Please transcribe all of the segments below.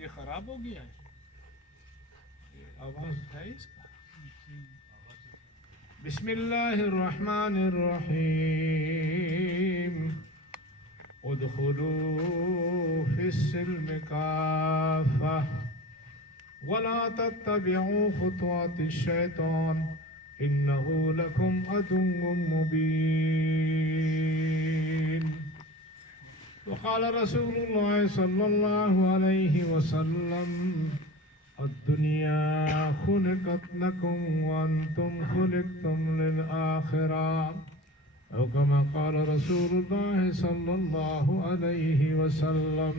ये खराब हो गया है आवाज है इसका बिस्मिल्लाहिर्रहमानिर्रहीम उदखुलू फिस्सिल्म काफ़ा वला तत्तबिऊ खुतवातिश्शैतान इन्नहु लकुम अदुव्वुम मुबीन वक़ाल रसूलुल्लाह सल्लल्लाहु अलैहि वसल्लम अद्दुनिया खुलिक़त लकुम व अंतुम खुलिक़तुम लिल आखिरह औ कमा क़ाल रसूलुल्लाह सल्लल्लाहु अलैहि वसल्लम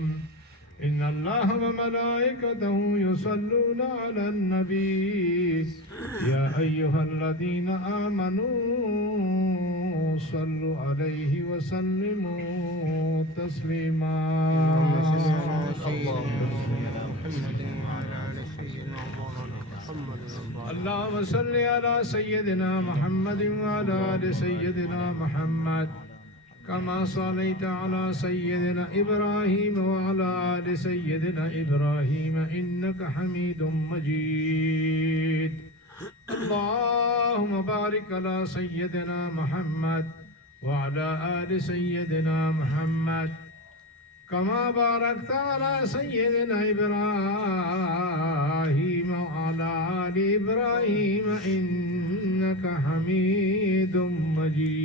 इन्नल्लाह व मलाइकतहु युसल्लूना अलन नबी या अय्युहल्लज़ीना आमनू सल्लु अलैहि व सल्लिमू तस्लीमा अल्लाहुम्मा सल्लि अला सय्यदिना मुहम्मद व अला आलि सय्यदिना मुहम्मद कमा सल्लैता अला सय्यदिना इब्राहीम व अला आलि सय्यदिना इब्राहीम इन्नका हमीदुम मजीद अल्लाहुम्मा बारिक अला सय्यदिना मुहम्मद व अला आलि सय्यदिना मुहम्मद कमा बारकता अला सय्यदिना इब्राहीम व अला आलि इब्राहीम इन्नका हमीदुम मजीद।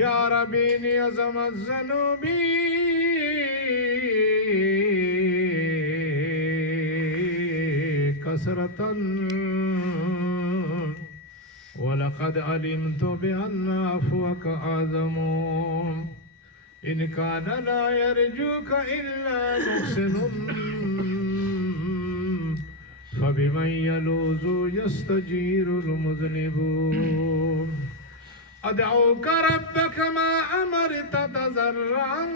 या रब्बी अज़मत ज़ुनूबी कसरतन वलक़द अलिमतु बिअन्न अफ़्वक आज़मु इन कान ला यरजूक इल्ला मुहसिनुन फबिमन यलूज़ु यस्तजीरुल मुज़निबु अदऊक रब्बक मा अमरत तज़र्रुअन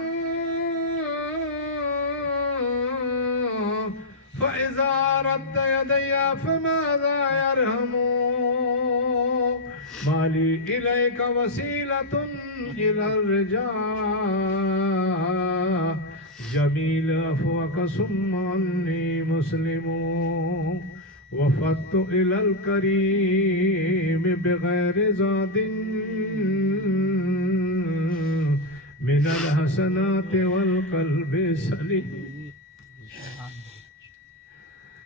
फ़इज़ा रद्द यदैया फ़माज़ा यरहमु माली इलैक वसीलतुन इलर रिजा जमील अफ़्वक सुम्मा अन्नी मुस्लिमु वफ़द्तु इलल करीम बिग़ैर ज़ादिन मिनल हसनाति वल क़ल्बि सलीम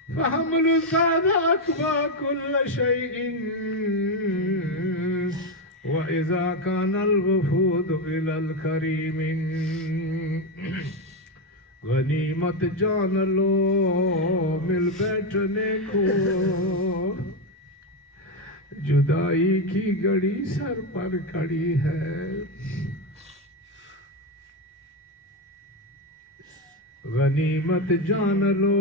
फ़हम्लु ज़ादाकवा कुल्ल शैइन व इज़ा कानल वफ़ूदु इलल करीमिन गनीमत जान लो मिल बैठने को जुदाई की घड़ी सर पर खड़ी है गनीमत जान लो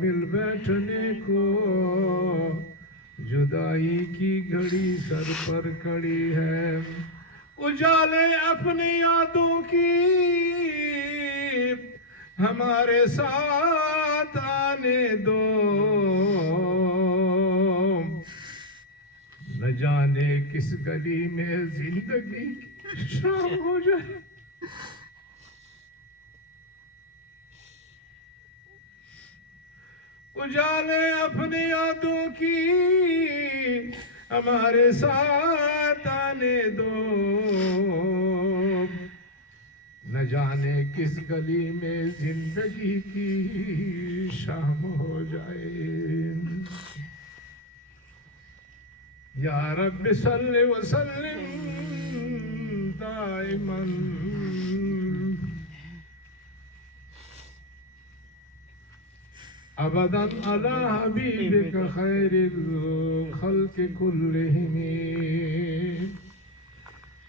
मिल बैठने को जुदाई की घड़ी सर पर खड़ी है उजाले अपनी यादों की हमारे साथ आने दो न जाने किस गली में जिंदगी शाम हो जाए उजाले अपनी यादों की हमारे साथ आने दो न जाने किस गली में जिंदगी की शाम हो जाए या रब्बि सल्लि व सल्लिम दाइमन अबदन अला हबीबिक खैरिल खल्क कुल्लिहिम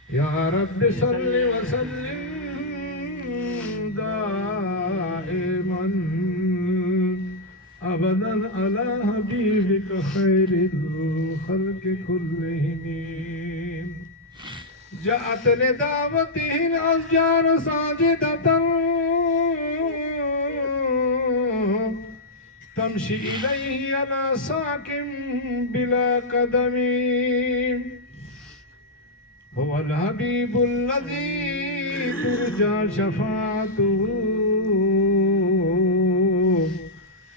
या रब्बि सल्लि व सल्लिम दाइमन अबदन अला हबीबिक खैरिल खल्क कुल्लिहिम जाअत लिदावतिहिल अशजार साजिदतन तमशी इलैहि अला साकिम बिला कदमी हुवल हबीबुल्लज़ी तुरजा शफ़ाअतुहु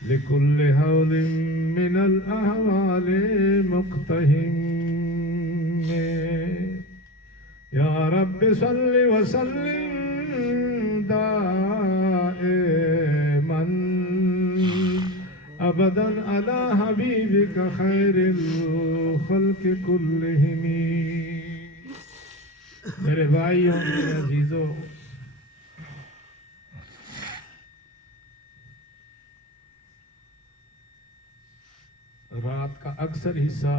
लिकुल्लि हौलिन मिनल अहवालि मुक़्तहिम या रब्बि सल्लि व सल्लिम दाइमन अबदन अला हबीबिक खैरिल खल्क कुल्लिहिम। मेरे भाइयों, मेरे अजीजों, रात का अक्सर हिस्सा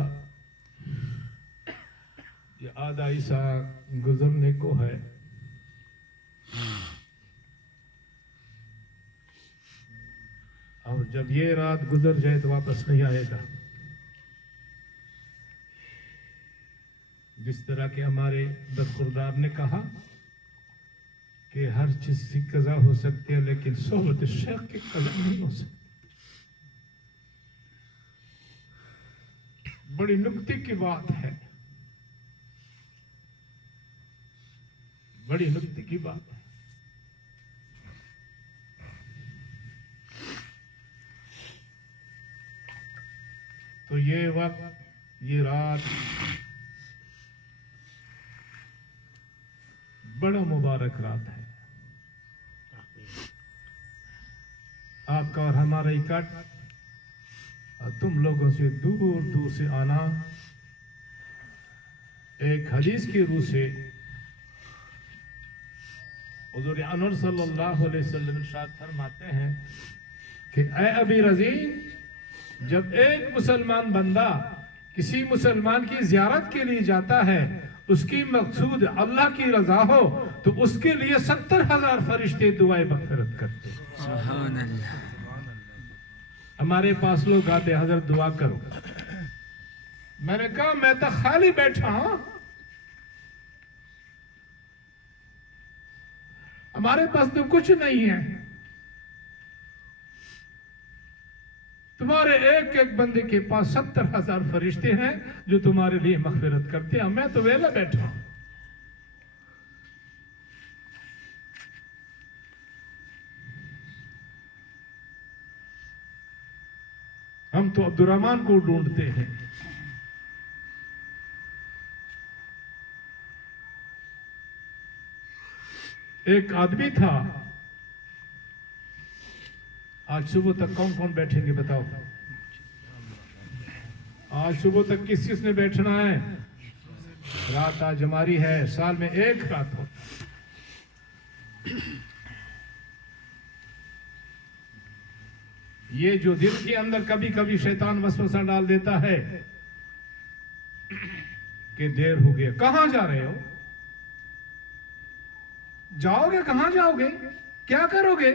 या आधा हिस्सा गुजरने को है। और जब ये रात गुजर जाए तो वापस नहीं आएगा। जिस तरह के हमारे दस्तूरदार ने कहा कि हर चीज की कज़ा हो सकती है, लेकिन सोहबत शेख की कज़ा नहीं हो सकती। बड़ी नुक्ते की बात है, बड़ी नुक्ते की बात है। तो ये वक्त, ये रात बड़ा मुबारक रात है। आपका और हमारा इकट्ठ, तुम लोगों से दूर दूर से आना, एक हदीस की रूह से हुज़ूर अनवर सल्लल्लाहु अलैहि वसल्लम इरशाद फरमाते हैं कि ऐ अबी रज़ीन, जब एक मुसलमान बंदा किसी मुसलमान की ज़ियारत के लिए जाता है, उसकी मकसूद अल्लाह की रजा हो, तो उसके लिए 70,000 फरिश्ते दुआए मग़फ़िरत करते। सुभान अल्लाह। हमारे पास लोग आते, हज़रत दुआ करो। मैंने कहा मैं तो खाली बैठा हूं, हमारे पास तो कुछ नहीं है। तुम्हारे एक एक बंदे के पास 70,000 फरिश्ते हैं जो तुम्हारे लिए मग़फ़िरत करते हैं, मैं तो वेला बैठा हूं। हम तो अब्दुर्रहमान को ढूंढते हैं। एक आदमी था, आज सुबह तक कौन कौन बैठेंगे बताओ? आज सुबह तक किस किस ने बैठना है? रात आज हमारी है, साल में एक रात हो। ये जो दिल के अंदर कभी कभी शैतान वसवसा डाल देता है कि देर हो गया, कहां जा रहे हो? जाओगे कहां जाओगे? क्या करोगे?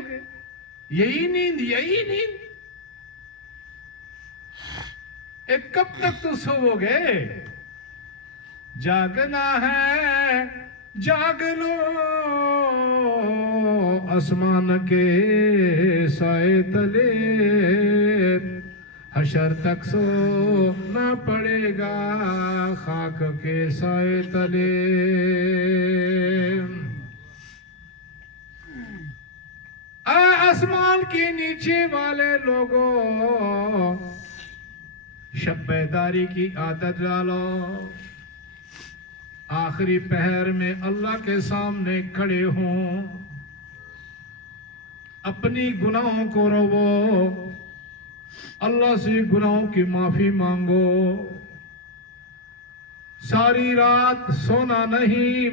यही नींद, यही नींद। कब तक तो सोओगे? जागना है जाग लो, आसमान के साए तले, हशर तक सोना पड़ेगा खाक के साए तले। आसमान के नीचे वाले लोगों, शब-ए-दारी की आदत डालो। आखिरी पहर में अल्लाह के सामने खड़े हों, अपनी गुनाहों को रोवो, अल्लाह से गुनाहों की माफी मांगो। सारी रात सोना नहीं,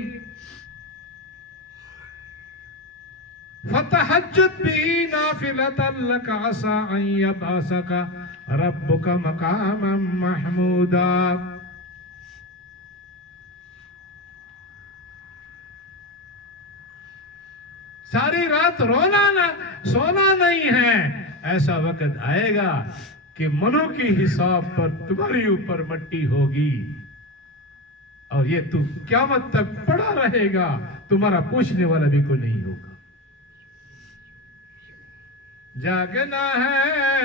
फत फतहज्जत बिही नाफिलतन लक असा अन यबअसका रब्बुका मकामम महमूदा। सारी रात रोना ना, सोना नहीं है। ऐसा वक्त आएगा कि मनों की हिसाब पर तुम्हारी ऊपर मट्टी होगी और ये तू क़यामत तक पड़ा रहेगा, तुम्हारा पूछने वाला भी कोई नहीं होगा। जागना है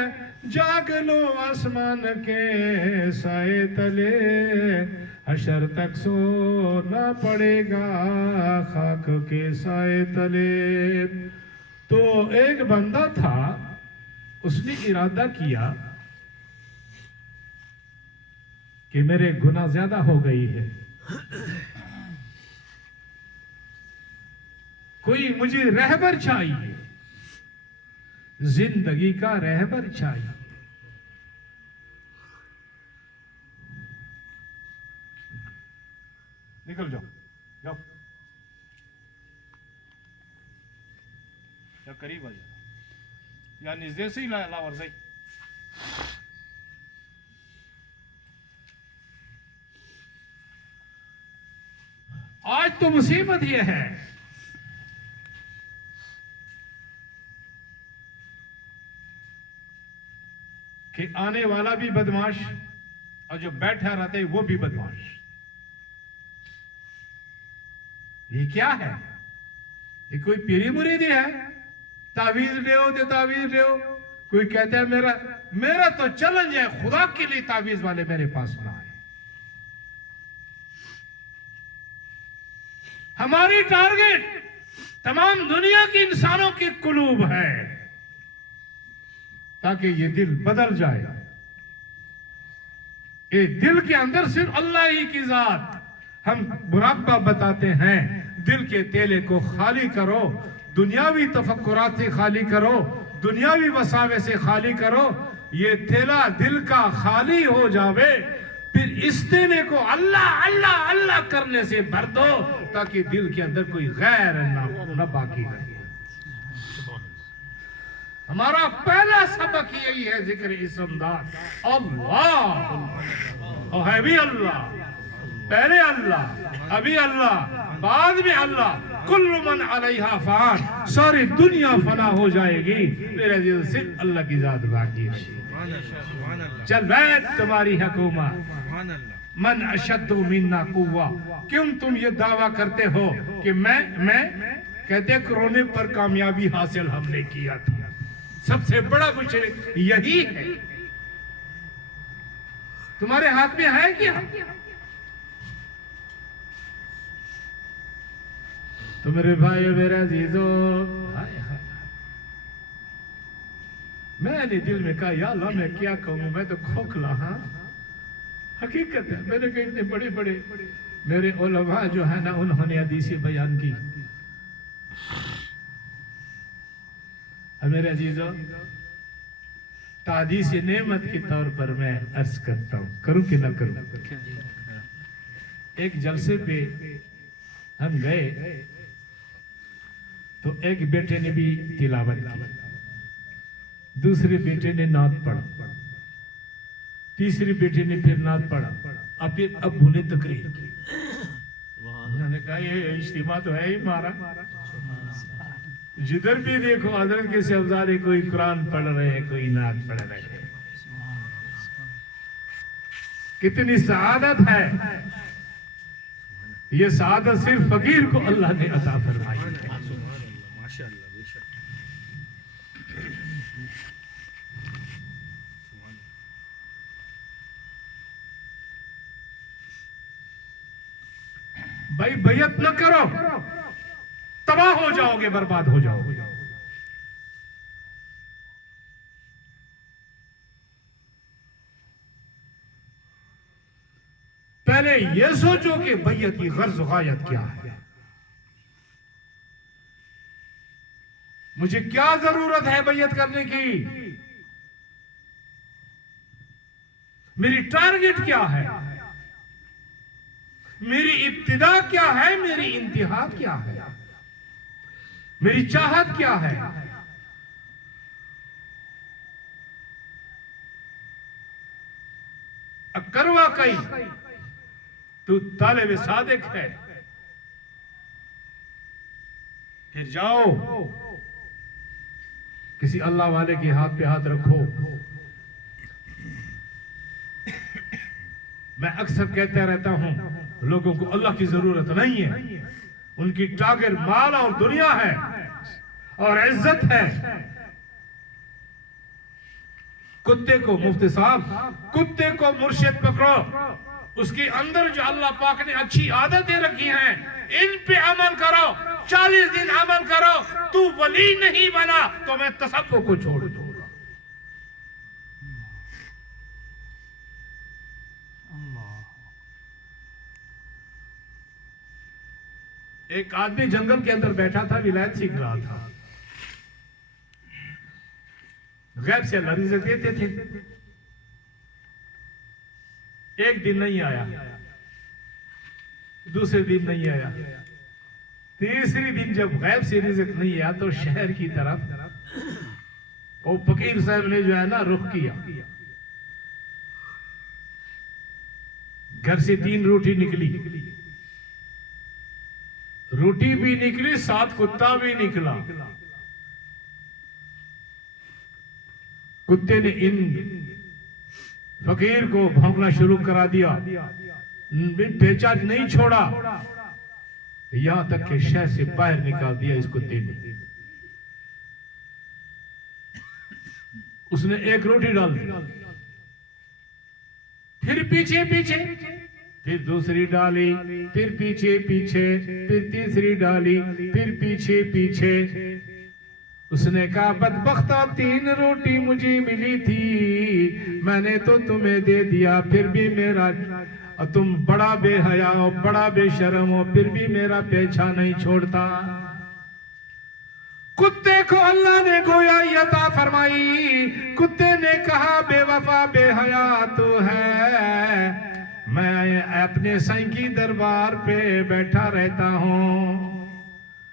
जाग लो आसमान के साए तले, हशर तक सोना पड़ेगा खाक के साए तले। तो एक बंदा था, उसने इरादा किया कि मेरे गुनाह ज्यादा हो गई है, कोई मुझे रहबर चाहिए, जिंदगी का रहबर चाहिए। निकल जाओ, जाओ या करीब आ जाओ, या निजे से ही ला वर्जाई। आज तो मुसीबत यह है कि आने वाला भी बदमाश और जो बैठा रहते वो भी बदमाश। ये क्या है? ये कोई पीरी मुरीदी है? तावीज ले दे तावीज ले। कोई कहता है मेरा तो चैलेंज है, खुदा के लिए तावीज वाले मेरे पास ना आए। हमारी टारगेट तमाम दुनिया के इंसानों की कुलूब है ताकि ये दिल बदल जाए। ये दिल के अंदर सिर्फ अल्लाह ही की जात। हम मुराकबा बताते हैं, दिल के तेले को खाली करो, दुनियावी तफक्कुरात से खाली करो, दुनियावी वसावे से खाली करो। ये थैला दिल का खाली हो जावे, फिर इस तेले को अल्लाह अल्लाह अल्लाह करने से भर दो ताकि दिल के अंदर कोई गैर न बाकी रहे। हमारा पहला सबक यही है, जिक्र इसमदाद। अल्लाह और है भी अल्लाह, पहले अल्लाह, अभी अल्लाह, बाद में अल्लाह। कुल्लु मन अलैहा फान, सारी दुनिया फना हो जाएगी, मेरे दिल सिर्फ अल्लाह की जात बाकी है। चल बैठ तुम्हारी हुकूमत। मन अशद्दु मिन्ना कुव्वा। क्यों तुम ये दावा करते हो कि मैं कहते कोरोना पर कामयाबी हासिल हमने किया था। सबसे बड़ा मुशरिक यही है। तुम्हारे हाथ में है क्या? तो मेरे भाई मेरा जीजो, मैंने दिल में कहा या अल्लाह मैं क्या कहूं, मैं तो खोखला। हाँ हकीकत है, मैंने कहा इतने बड़े बड़े मेरे उलमा जो है ना, उन्होंने हदीस बयान की। मेरे अजीजों, तादीस नेमत के तौर पर मैं अर्ज करता हूँ, करूं कि ना करूं। एक जलसे पे हम गए तो एक बेटे ने भी तिलावत की, दूसरे बेटे ने नात पढ़ा, तीसरी बेटे ने फिर नात पढ़ा, अब बोले तकरीर की। उन्होंने कहा ये इज्तिमा तो है ही हमारा, जिधर भी देखो हजरत के शहजादे कोई कुरान पढ़ रहे हैं, कोई नात पढ़ रहे हैं। कितनी सआदत है। ये सआदत सिर्फ फकीर को अल्लाह ने अता फरमाई है। भाई बैयत न करो, तबाह हो जाओगे, बर्बाद हो जाओगे। पहले यह सोचो कि बैयत की गर्ज गायत क्या है, मुझे क्या जरूरत है बैयत करने की, मेरी टारगेट क्या है, मेरी इब्तिदा क्या है, मेरी इंतहा क्या है। मेरी चाहत क्या है। करवा कई तू तालिब सादिक है, फिर जाओ किसी अल्लाह वाले के हाथ पे हाथ रखो। मैं अक्सर कहता रहता हूं, लोगों को अल्लाह की जरूरत नहीं है, उनकी टारगेट माल और दुनिया है और इज्जत है। कुत्ते को मुफ्ती साहब, कुत्ते को मुर्शिद पकड़ो, उसके अंदर जो अल्लाह पाक ने अच्छी आदतें रखी हैं इन पे अमल करो, 40 दिन अमल करो, तू वली नहीं बना तो मैं तसव्वुफ को छोड़ दूंगा। एक आदमी जंगल के अंदर बैठा था, विलायत सीख रहा था। गैब से अल्लाह रिज़्क़ देते थे। एक दिन नहीं आया, दूसरे दिन नहीं आया, तीसरी दिन जब गैब से रिज़्क़ नहीं आया तो शहर की तरफ वो फकीर साहब ने जो है ना रुख किया। घर से 3 रोटी निकली, रोटी भी निकली, साथ कुत्ता भी निकला। कुत्ते ने इन फकीर को भौंकना शुरू करा दिया, पेचा नहीं छोड़ा, यहां तक कि शहर से बाहर निकाल दिया इस कुत्ते ने। उसने एक रोटी डाल दी, फिर पीछे पीछे, फिर दूसरी डाली, फिर पीछे पीछे, फिर तीसरी डाली, फिर पीछे पीछे। उसने कहा बदबख्ता 3 रोटी मुझे मिली थी, मैंने तो तुम्हें दे दिया, फिर भी मेरा, तुम बड़ा बेहया हो, बड़ा बेशर्म हो, फिर भी मेरा पीछा नहीं छोड़ता। कुत्ते को अल्लाह ने गोया अता फरमाई। कुत्ते ने कहा बेवफा बेहया तो है, मैं अपने संगी दरबार पे बैठा रहता हूँ,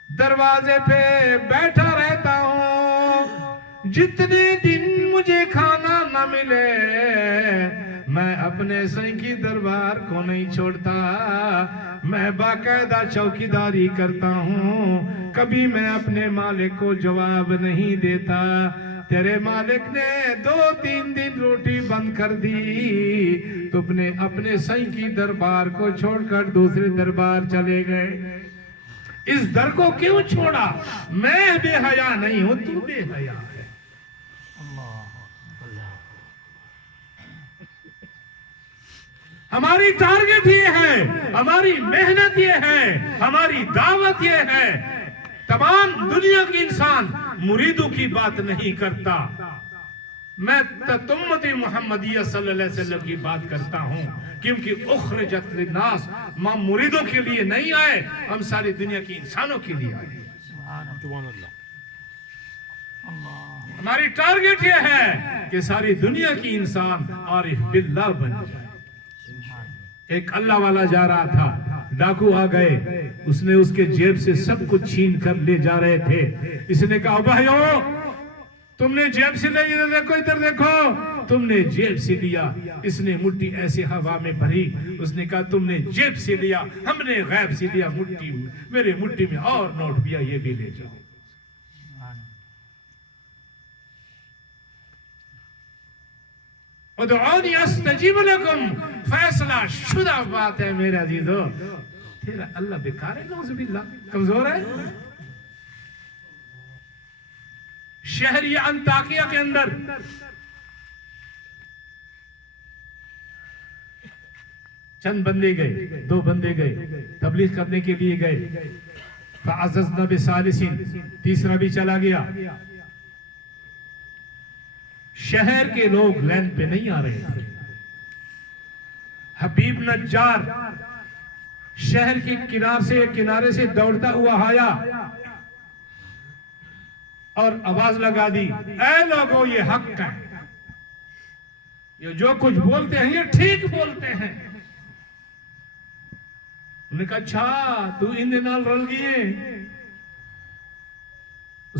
दरवाजे पे बैठा रहता हूँ, जितने दिन मुझे खाना न मिले मैं अपने संगी दरबार को नहीं छोड़ता, मैं बाकायदा चौकीदारी करता हूँ, कभी मैं अपने मालिक को जवाब नहीं देता। तेरे मालिक ने 2-3 दिन रोटी बंद कर दी तो अपने संगी दरबार को छोड़कर दूसरे दरबार चले गए। इस दर को क्यों छोड़ा? मैं बेहया नहीं हूं, तू बेहया है। हमारी टारगेट ये है, हमारी मेहनत ये है, हमारी दावत ये है। तमाम दुनिया के इंसान मुरीदों की बात नहीं करता, मैं उम्मती मुहम्मदिया सल्लल्लाहु अलैहि वसल्लम की बात करता हूं, क्योंकि उखरिजत लिन्नास, हम मुरीदों के लिए नहीं आए, हम सारी दुनिया के इंसानों के लिए आए। हमारी टारगेट ये है कि सारी दुनिया की इंसान आरिफ बिल्लाह बन जाए। एक अल्लाह वाला जा रहा था, डाकू आ गए, उसने उसके जेब से सब कुछ छीन कर ले जा रहे थे। इसने कहा भाइयों तुमने जेब से ले, इधर देखो, इधर देखो, तुमने जेब से लिया। इसने मुट्ठी ऐसे हवा में भरी, उसने कहा तुमने जेब से लिया, हमने गैब से लिया, मुट्ठी मेरे मुट्ठी में और नोट दिया, ये भी ले जाओ। उदऊनी अस्तजीब लकुम, फैसला शुदा बात है मेरे अजीजों। तेरा अल्लाह बेकार है, नौजुबिल्लाह, कमजोर है। शहर ये अंताकिया के अंदर चंद बंदे गए, 2 बंदे गए, तबलीग करने के लिए गए। फअज़ज़ना बिसालिसिन, तीसरा भी चला गया। शहर के लोग लाइन पे नहीं आ रहे थे। हबीब नज्जार शहर के किनारे से दौड़ता हुआ आया और आवाज लगा दी, ऐ लोगों ये हक है, ये जो कुछ बोलते हैं ये ठीक बोलते हैं। उन्होंने कहा अच्छा तू इन नाल रल गए,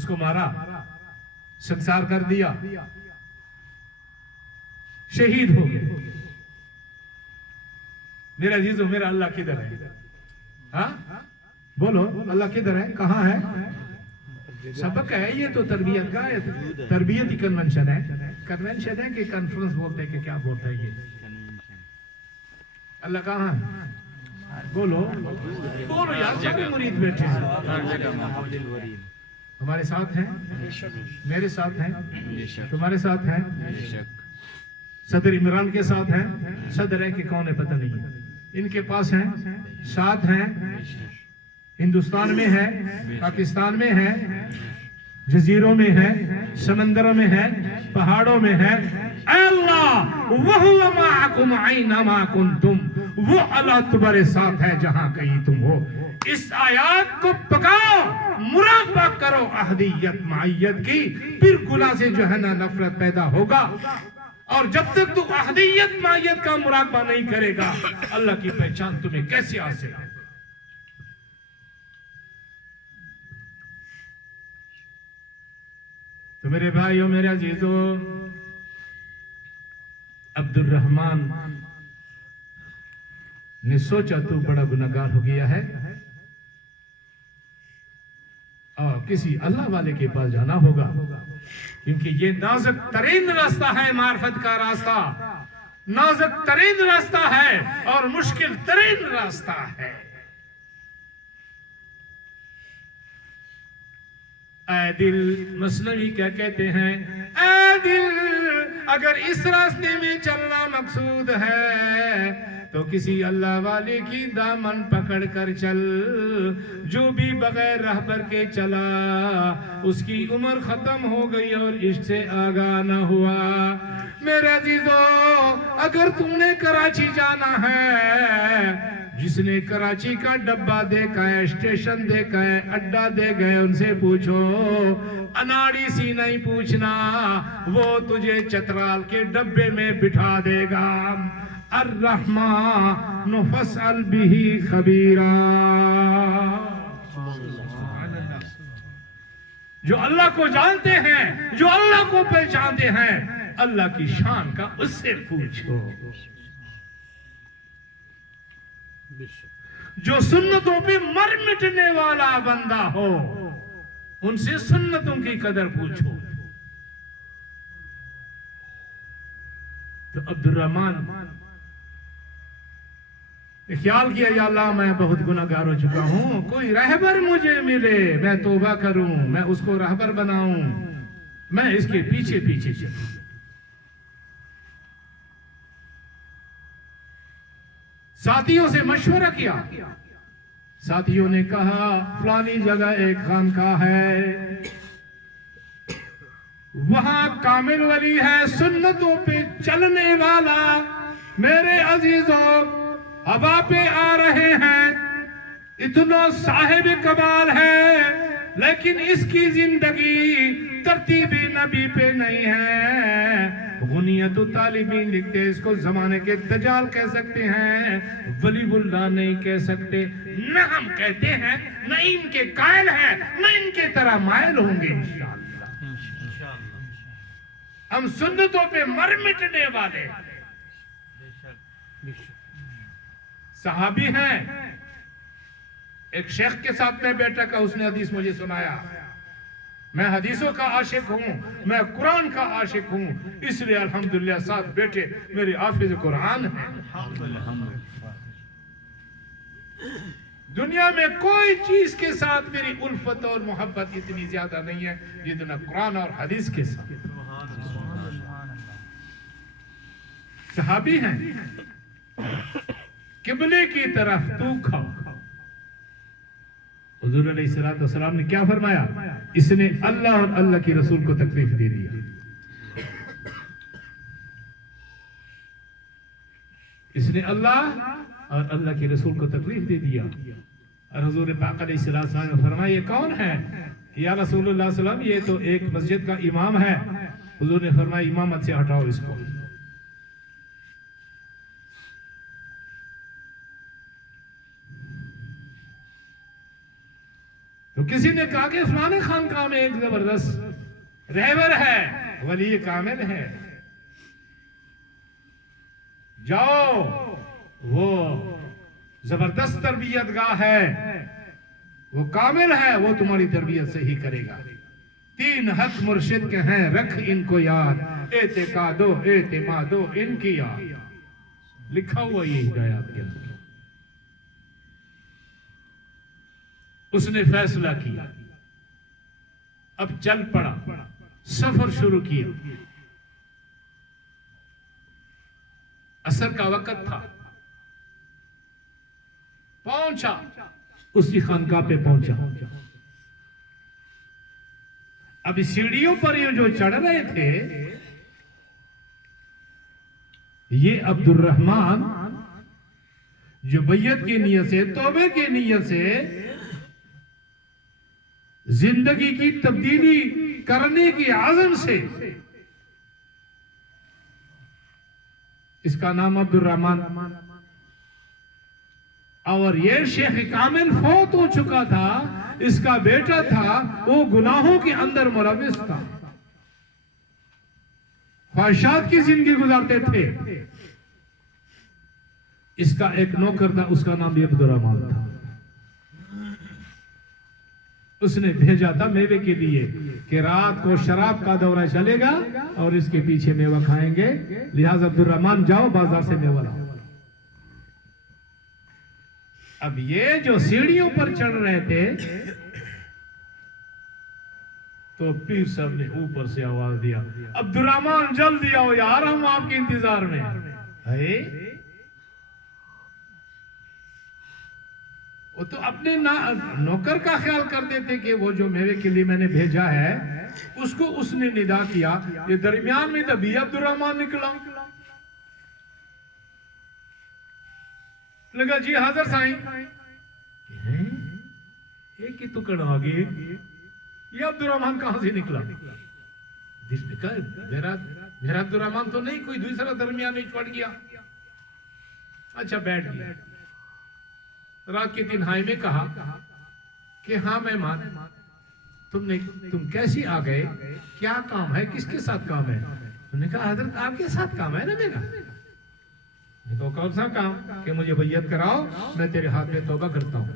उसको मारा, संसार कर दिया, शहीद हो गए। मेरा अजीजों, मेरा अल्लाह किधर है? हाँ बोलो, अल्लाह किधर है? कहाँ है? सबक है ये तो तरबियत का, तरबियती कन्वेंशन है। कन्वेंशन है कि कॉन्फ्रेंस बोलते हैं कि क्या बोलते हैं ये? अल्लाह कहाँ है? बोलो बोलो यार, सभी मुरीद बैठे हैं, हमारे साथ हैं, मेरे साथ हैं, तुम्हारे साथ हैं, सदर इमरान के साथ हैं, सदर है कि कौन है पता नहीं है, इनके पास हैं, साथ हैं, हिंदुस्तान में है, पाकिस्तान में है, जजीरों में है, समंदरों में है, पहाड़ों में है। अल्लाह वहुवा माअकुम ऐनमा कुंतुम, वो अल्लाह तुम्हारे साथ है जहां कहीं तुम हो। इस आयत को पकाओ, मुराकबा करो अहदियत माइयत की, फिर गुनाह से जो है ना नफरत पैदा होगा। और जब तक तू अहदियत माइयत का मुराकबा नहीं करेगा, अल्लाह की पहचान तुम्हें कैसे हासिल है? तो मेरे भाइयों, मेरे अजीजों, अब्दुल रहमान ने सोचा तू बड़ा गुनहगार हो गया है और किसी अल्लाह वाले के पास जाना होगा, क्योंकि ये नाजुक तरीन रास्ता है, मार्फत का रास्ता नाजुक तरीन रास्ता है और मुश्किल तरीन रास्ता है। ऐ दिल, मसनवी क्या कहते हैं? ऐ दिल, अगर इस रास्ते में चलना मकसूद है तो किसी अल्लाह वाले की दामन पकड़ कर चल। जो भी बगैर रहबर के चला उसकी उम्र खत्म हो गई और इश्क से आगाह न हुआ। मेरे अजीजों, अगर तुमने कराची जाना है, जिसने कराची का डब्बा देखा है, स्टेशन देखा है, अड्डा देखा है, उनसे पूछो, अनाड़ी सी नहीं पूछना, वो तुझे चतराल के डब्बे में बिठा देगा। अर्रहमान फस्अल बिही खबीरा। जो अल्लाह को जानते हैं, जो अल्लाह को पहचानते हैं, अल्लाह की शान का उससे पूछो। जो सुन्नतों पे मर मिटने वाला बंदा हो, उनसे सुन्नतों की कदर पूछो। तो अब्दुल रहमान ख्याल किया, या अल्लाह मैं बहुत गुनाहगार हो चुका हूं, कोई रहबर मुझे मिले, मैं तौबा करूं, मैं उसको रहबर बनाऊं, मैं इसके पीछे पीछे चलूं। साथियों से मशवरा किया, साथियों ने कहा फलानी जगह एक खानकाह है, वहां कामिल वली है, सुन्नतों पे चलने वाला। मेरे अजीजों, हवा पे आ रहे हैं, इतना साहिब कमाल है, लेकिन इसकी जिंदगी तरतीब नबी पे नहीं है। गुनियत तालिबीन लिखते हैं, इसको जमाने के दजाल कह सकते हैं, वलीउल्लाह नहीं कह सकते। न हम कहते हैं, न इनके कायल हैं, न इनके तरह मायल होंगे इंशाअल्लाह। हम सुन्नतों पे मर मिटने वाले सहाबी हैं। एक शेख के साथ मैं बैठा का, उसने हदीस मुझे सुनाया। मैं हदीसों का आशिक हूं, मैं कुरान का आशिक हूं, इसलिए अल्हम्दुलिल्लाह साथ बैठे मेरे हाफिज कुरान हैं। दुनिया में कोई चीज के साथ मेरी उल्फत और मोहब्बत इतनी ज्यादा नहीं है जितना कुरान और हदीस के साथ। सहाबी हैं, किबले की तरफ तू खाओ। हुजूर अलैहिस्सलाम ने क्या फरमाया? इसने अल्लाह और अल्लाह की रसूल को तकलीफ दे दिया। इसने अल्लाह और अल्लाह के रसूल को तकलीफ दे दिया। और हुजूर पाक अलैहिस्सलाम ने फरमाया, ये कौन है या रसूलुल्लाह सल्लल्लाहु अलैहि वसल्लम? ये तो एक मस्जिद का इमाम है। हुजूर ने फरमाया, इमामत से हटाओ इसको। तो किसी ने कहा कि फलाने खानकाह में एक जबरदस्त रहबर है, वली कामिल है, जाओ, वो जबरदस्त तरबियत गाह है, वो कामिल है, वो तुम्हारी तरबियत सही करेगा। 3 हक मुर्शिद के हैं, रख इनको याद, एतेकादो एतेमादो इनकी याद। लिखा हुआ ये हिदायत के अंदर। उसने फैसला किया, अब चल पड़ा, सफर शुरू किया। असर का वक्त था, पहुंचा, उसी खानकाह पे पहुंचा। अब सीढ़ियों पर ये जो चढ़ रहे थे, ये अब्दुर्रहमान जो बैयत की नियत से, तौबे की नियत से जिंदगी की तब्दीली करने की आज़म से, इसका नाम अब्दुर्रहमान, और ये शेख कामिल फौत हो चुका था, इसका बेटा था, वो गुनाहों के अंदर मुलविस था, ख्वाहिशात की जिंदगी गुजारते थे। इसका एक नौकर था, उसका नाम भी अब्दुर्रहमान था। उसने भेजा था मेवे के लिए कि रात को शराब का दौरा चलेगा और इसके पीछे मेवा खाएंगे, लिहाजा अब्दुर्रहमान जाओ बाजार से मेवा लाओ। अब ये जो सीढ़ियों पर चढ़ रहे थे, तो पीर साहब ने ऊपर से आवाज दिया, अब्दुर्रहमान जल्दी आओ यार, हम आपके इंतजार में हैं। वो तो अपने नौकर का ख्याल करते थे कि वो जो मेरे के लिए मैंने भेजा है, उसको उसने निदा किया। ये दरमियान में तभी अब्दुर्रहमान निकला, लगा जी हाजिर साईं, एक ही टुकड़ आ गए, ये अब्दुर्रहमान कहां से निकला? मेरा अब्दुर्रहमान तो नहीं, कोई दूसरा दरमियान में पड़ गया। अच्छा बैठ गया। रात की तिन्हाई में कहा कि हाँ मेहमान, तुम कैसे आ गए, क्या काम है, किसके साथ काम है? तुमने कहा हजरत आपके साथ काम है ना मेरा। तो कौन सा काम? कि मुझे बैयत कराओ, मैं तेरे हाथ में तौबा करता हूं।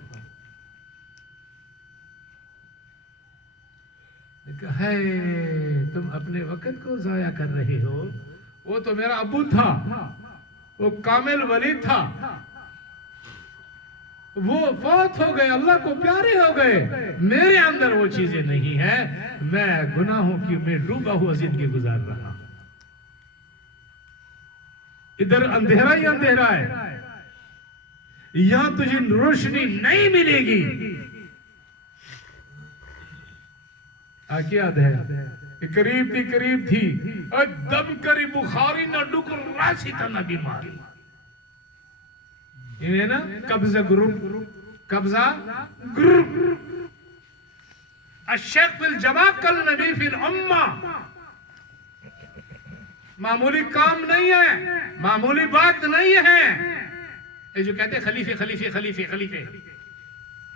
है तुम अपने वक्त को जाया कर रहे हो, वो तो मेरा अबू था, वो कामिल वली था, वो फौत हो गए, अल्लाह को प्यारे हो गए, मेरे अंदर वो चीजें नहीं है, मैं गुनाहों की में डूबा हुआ जिंदगी गुजार रहा। इधर अंधेरा ही अंधेरा है, यहां तुझे रोशनी नहीं मिलेगी। याद है करीब थी दम करी बुखारी न डुक राशि था न बीमारी। ये ना कब्जा ग्रुप अशेख फिल जमा कल नबी फिल उम्मा। मामूली काम नहीं है, मामूली बात नहीं है। ये जो कहते खलीफे खलीफे खलीफे खलीफे,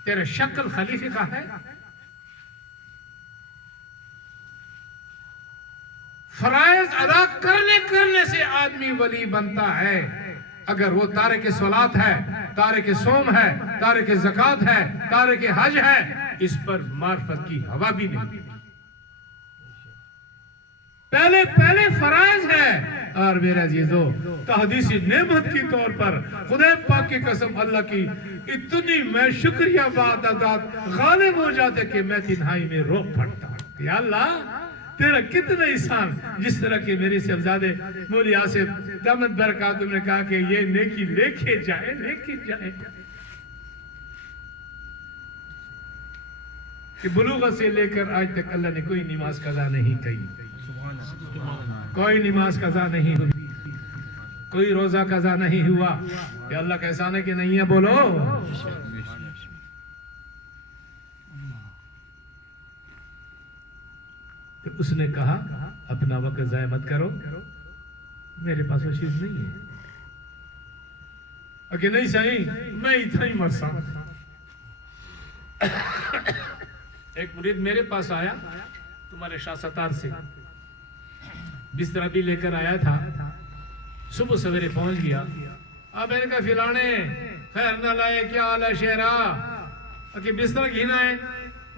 तेरा शक्ल खलीफे का है। फराइज अदा करने से आदमी वली बनता है। अगर वो तारिक सलात है, तारिक सोम है, तारिक ज़कात है, तारिक हज है, इस पर मार्फत की हवा भी नहीं। पहले फराइज है। और मेरा जीजो तहदीसी नेमत के तौर पर खुदा पाक की कसम, अल्लाह की इतनी मैं शुक्रिया बात गालिब हो जाते कि मैं तिन्हाई में रो पड़ता। या अल्लाह तेरा कितना एहसान, जिस तरह के मेरे शहजादे मौलवी आसिफ दामद बरकातुहू ने कहा कि ये नेकी लेके जाए कि बुलूगत से लेकर आज तक अल्लाह ने कोई नमाज कज़ा नहीं की, कोई नमाज कज़ा नहीं हुई, कोई रोजा कज़ा नहीं हुआ। कि अल्लाह का एहसान है कि नहीं है? बोलो। तो उसने कहा अपना वक्त ज़ाया मत करो, मेरे पास वो चीज नहीं है। अगे नहीं सही, मैं इतना ही मरसा। एक मुरीद मेरे पास आया तुम्हारे शाह सतार से, बिस्तरा भी लेकर आया था, सुबह सवेरे पहुंच गया। अब मैंने कहा फिलाने खैर न लाए, क्या हाल है शेरा, कि बिस्तर घीना है?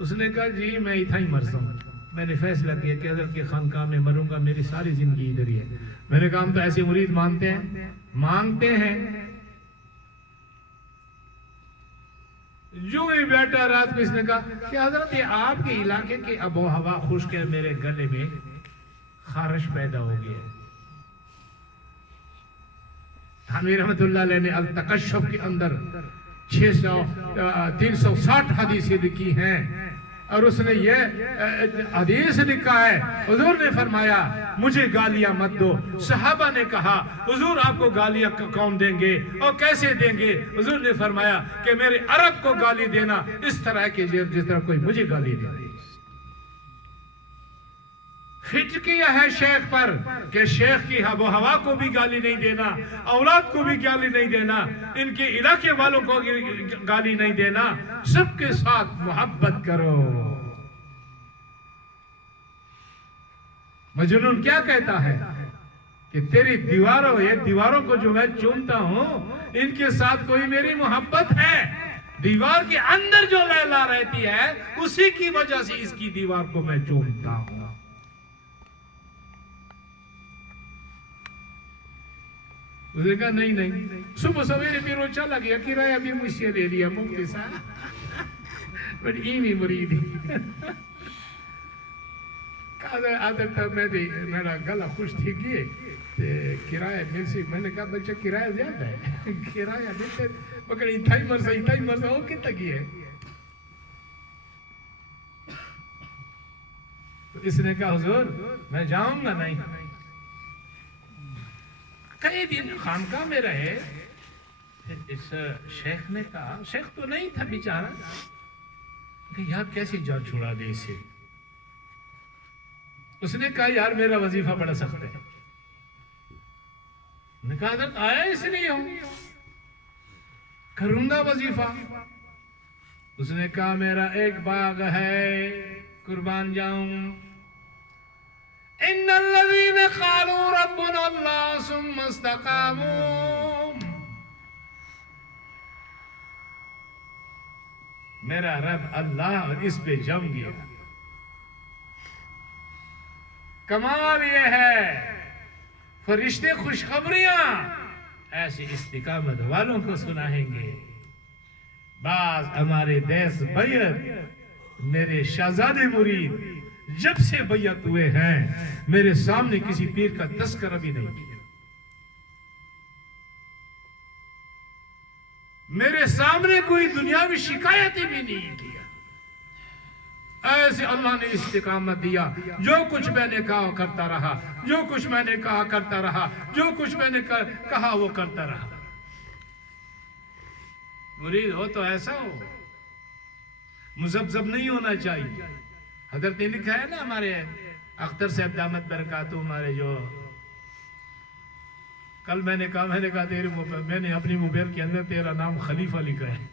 उसने कहा जी मैं इतना ही मरता हूँ, मैंने फैसला किया कि हज़रत के खानकाह में मरूंगा, मेरी सारी जिंदगी इधर ही है। मैंने कहा हम तो ऐसे मुरीद मानते हैं, मांगते हैं। जो ही बैठा रात को इसने कहा कि हजरत ये आपके इलाके की आबो हवा खुश्क है, मेरे गले में खारिश पैदा हो गई है। थानवी रहमतुल्लाह अलैह ने अल तकश्शुफ के अंदर 360 हदीसें लिखी हैं और उसने ये हदीस लिखा है, हुजूर ने फरमाया मुझे गालियां मत दो। सहाबा ने कहा हुजूर आपको गालियां कौन देंगे और कैसे देंगे? हुजूर ने फरमाया कि मेरे अरब को गाली देना इस तरह के जिस तरह कोई मुझे गाली दे। फिट किया है शेख पर कि शेख की हवा हवा को भी गाली नहीं देना, औलाद को भी गाली नहीं देना, इनके इलाके वालों को गाली नहीं देना, सबके साथ मोहब्बत करो। मजनून क्या कहता है कि तेरी दीवारों, ये दीवारों को जो मैं चूमता हूं इनके साथ कोई मेरी मोहब्बत है। दीवार के अंदर जो लैला रहती है उसी की वजह से इसकी दीवार को मैं चूमता हूं। उसने कहा नहीं नहीं, सुबह सवेरे फिर वो चला गया, किराया भी मुझसे ले लिया मुफ्ती साहब, बट इन्हीं मुरीद आदत मैं मेरा गला खुश थी किए किराया मिल सी। मैंने कहा बच्चा किराया ज्यादा है, किराया देते मगर इतना ही मरसा हो कितना की है। तो इसने कहा हुजूर मैं जाऊंगा नहीं। कई दिन खानकाह में रहे। इस शेख ने कहा, शेख तो नहीं था बेचारा, कि यार कैसी जान छुड़ा दे इसे। उसने कहा यार मेरा वजीफा पढ़ सकते हैं। मैंने कहा हज़रत आया इसलिए हूं, करूंगा वजीफा। उसने कहा मेरा एक बाग है, कुर्बान जाऊं। इन्नल्लज़ीना क़ालू रब्बुना अल्लाह सुम्मा इस्तक़ामू, मेरा रब अल्लाह और इस पे जम गया। कमाल ये है फरिश्ते खुशखबरियां ऐसी इस्तिकामत वालों को सुनाएंगे। बाज हमारे देश बैयत मेरे शहजादे मुरीद जब से बैयत हुए हैं मेरे सामने किसी पीर का तस्करा भी नहीं किया, मेरे सामने कोई दुनियावी शिकायतें भी नहीं किया। ऐसे अल्लाह ने इस्तिकामत दिया। जो कुछ मैंने कहा करता रहा, जो कुछ मैंने कहा करता रहा, जो कुछ मैंने कहा वो करता रहा। मुरीद हो तो ऐसा हो, मुजब्जब नहीं होना चाहिए। हजरत ने लिखा है ना हमारे अख्तर साहब दामत बरकातहू, हमारे जो कल मैंने कहा तेरे मैंने अपनी मोबाइल के अंदर तेरा नाम खलीफा लिखा है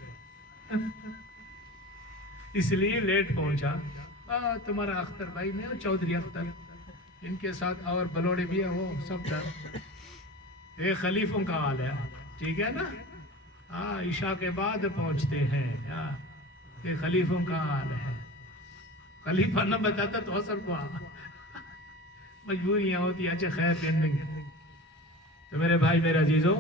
इसलिए लेट पहुंचा। तुम्हारा अख्तर भाई में चौधरी अख्तर, इनके साथ और बलोड़े भी है वो सब डर। ये खलीफों का हाल है, ठीक है ना। हाँ ईशा के बाद पहुंचते हैं। ये खलीफों का हाल है। खलीफा न बताता तो असर को मजबूरियां होती। अच्छा खैर पेंडिंग। तो मेरे भाई मेरा अजीजों,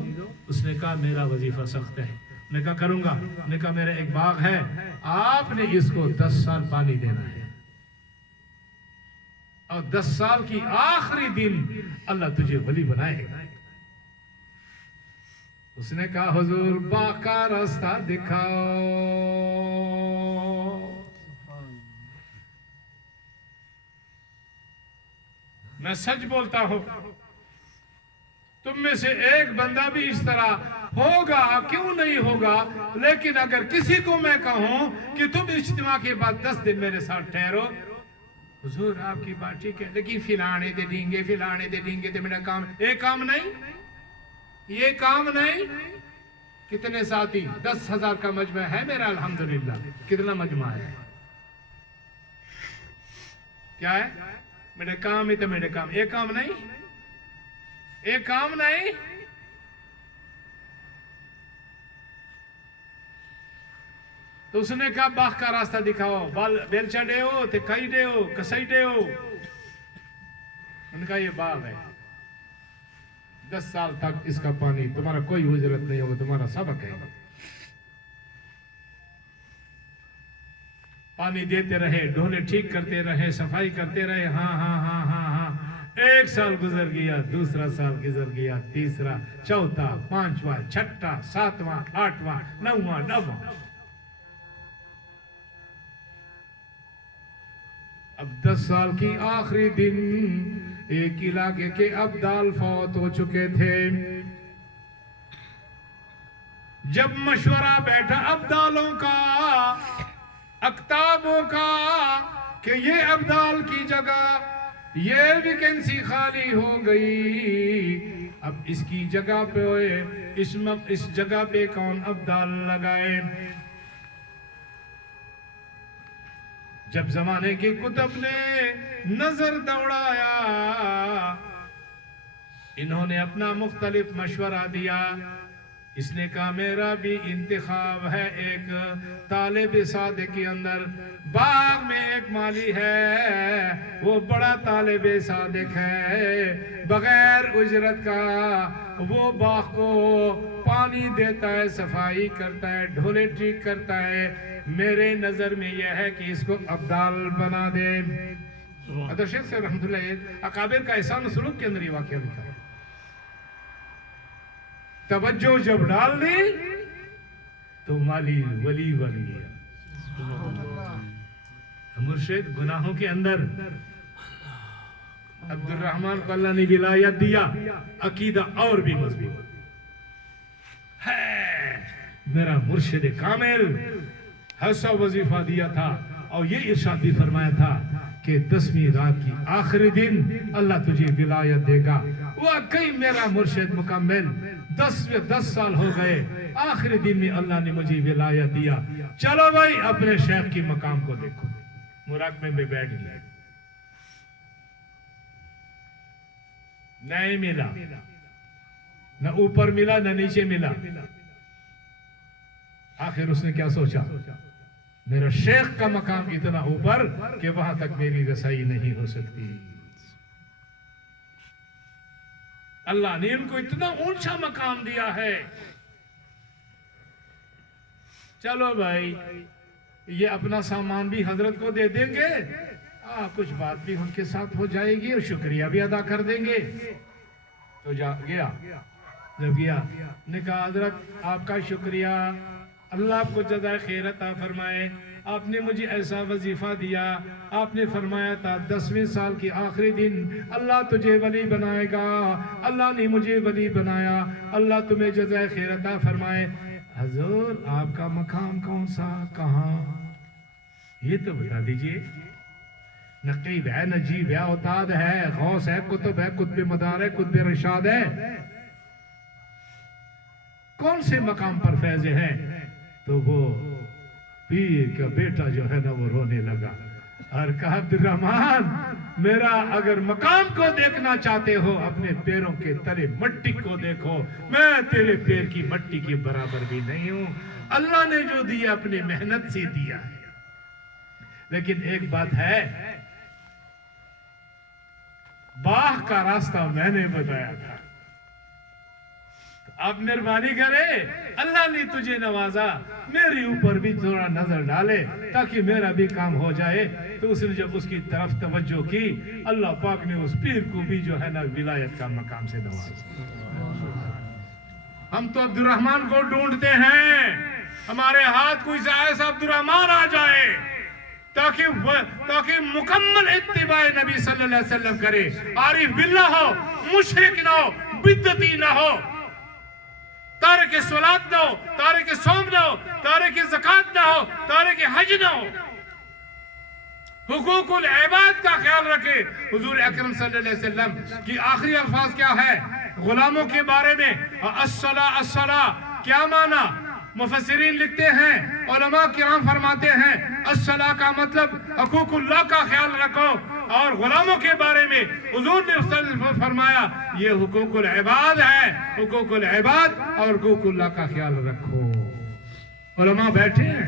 उसने कहा मेरा वजीफा सख्त है। मैं कहा करूंगा। मैं कहा मेरा एक बाग है, आपने इसको 10 साल पानी देना है और 10 साल की आखिरी दिन अल्लाह तुझे वली बनाएगा। उसने कहा हुजूर बाग का रास्ता दिखाओ। मैं सच बोलता हूं, तुम में से एक बंदा भी इस तरह होगा, क्यों नहीं होगा, लेकिन अगर किसी को मैं कहूं कि तुम इज्तिमा के बाद 10 दिन मेरे साथ ठहरो, हुजूर आपकी बात ठीक है लेकिन फिलाने दे देंगे तो मेरा काम, ये काम नहीं, ये काम नहीं। कितने साथी, 10,000 का मजमा है मेरा अल्हम्दुलिल्लाह। कितना मजमा है? क्या है? मेरे काम ही तो मेरे काम, एक काम नहीं, एक काम नहीं। तो उसने कहा बाग का रास्ता दिखाओ, बेलचा डे हो ते कई डे हो कसई डे हो। उनका ये बाग है, 10 साल तक इसका पानी तुम्हारा कोई उजरत नहीं होगा, तुम्हारा सबक है। पानी देते रहे, ढोले ठीक करते रहे, सफाई करते रहे। हाँ हाँ हाँ हाँ हाँ, 1 साल गुजर गया, दूसरा साल गुजर गया, तीसरा, चौथा, पांचवा, छठा, सातवां, आठवां, नौवां, 9वां। अब 10 साल की आखिरी दिन एक इलाके के अब्दाल फौत हो चुके थे। जब मशवरा बैठा अब्दालों का, अक्ताबों का, कि ये अब्दाल की जगह ये वैकेंसी खाली हो गई, अब इसकी जगह पे इस जगह पे कौन अब्दाल लगाए। जब जमाने के कुतुब ने नजर दौड़ाया, इन्होंने अपना मुख्तलिफ मशवरा दिया। इसने कहा मेरा भी इंतखाब है, एक तालिब सादे के अंदर बाग में एक माली है, वो बड़ा तालिब सादिक है, बगैर उजरत का वो बाग को पानी देता है, सफाई करता है, ढोले ठीक करता है। मेरे नजर में यह है कि इसको अब्दाल बना दे। शेख से रहमतुल्लाह अकाबिर का एहसान सलूक के अंदर ये वाकया लिखा है। तवज्जो जब डाल दी तो माली वली बन गया। मुर्शिद गुनाहों के अंदर अब्दुल रहमान को अल्लाह ने विलायत दिया, अकीदा और भी मजबूत है। मेरा मुर्शिद कामिल ऐसा वजीफा दिया था और ये इरशाद भी फरमाया था कि 10वीं रात की आखिरी दिन अल्लाह तुझे विलायत देगा। वाकई मेरा मुर्शिद मुकम्मिल 10 साल हो गए, आखिरी दिन में अल्लाह ने मुझे विलायत दिया। चलो भाई अपने शेख की मकाम को देखो। मुराकबे में बैठ गए, नहीं मिला, न ऊपर मिला न नीचे मिला। आखिर उसने क्या सोचा, मेरा शेख का मकाम इतना ऊपर कि वहां तक मेरी रसाई नहीं हो सकती। अल्लाह ने उनको इतना ऊंचा मकाम दिया है। चलो भाई ये अपना सामान भी हजरत को दे देंगे, कुछ बात भी उनके साथ हो जाएगी और शुक्रिया भी अदा कर देंगे। तो गया, जब गया ने कहा हजरत आपका शुक्रिया, अल्लाह आपको जज़ाए खैर अता फरमाए। आपने मुझे ऐसा वजीफा दिया, आपने फरमाया था 10वें साल की आखिरी दिन अल्लाह तुझे वली बनाएगा। अल्लाह ने मुझे वली बनाया, अल्लाह तुम्हें जज़ाए खैर अता फरमाए। हुजूर आपका मकाम कौन सा, कहाँ, ये तो बता दीजिए। नकीब है, नजीब है, औताद है, गौस है, कुतुब है, कुतुब मदार है, कुतुब रशाद है, कौन से मकाम पर फैज़ है। तो वो पीर का बेटा जो है ना वो रोने लगा और कहा अब्दुर्रहमान मेरा अगर मकाम को देखना चाहते हो अपने पैरों के तले मट्टी को देखो, मैं तेरे पैर की मट्टी के बराबर भी नहीं हूं। अल्लाह ने जो दिया अपनी मेहनत से दिया है। लेकिन एक बात है, बाग का रास्ता मैंने बताया था। आप मेहरबानी करे, अल्लाह ने तुझे नवाजा, मेरे ऊपर भी थोड़ा नजर डाले ताकि मेरा भी काम हो जाए। तो उसने जब उसकी तरफ तवज्जो की, अल्लाह पाक ने उस पीर को भी जो है ना विलायत का मकाम से नवाजा। हम तो अब्दुर्रहमान को ढूंढते हैं, हमारे हाथ कोई ऐसा अब्दुर्रहमान आ जाए ताकि मुकम्मल इत्तिबाए नबी सल्लल्लाहु अलैहि वसल्लम करे, आरिफ बिल्लाह हो, मुशरिक ना हो, बिद्दती ना हो, तारे के सलात ना हो, तारे के सोम ना हो, तारे के ज़कात ना हो, तारे के हज ना हो, हुकूकुल इबाद का ख्याल रखे। हुजूर अकरम सल्लल्लाहु अलैहि वसल्लम की आखिरी अल्फाज क्या है गुलामों के बारे में, अस्सला अस्सला क्या माना? मुफस्सिरीन लिखते हैं, उलमा किराम फरमाते हैं, अस्सला का मतलब हकूकुल्लाह का ख्याल रखो, और गुलामों के बारे में हुजूर ने फरमाया ये हुकूकुल इबाद है, हुकूकुल इबाद और हुकूकुल्लाह का ख्याल रखो। उलमा बैठे हैं,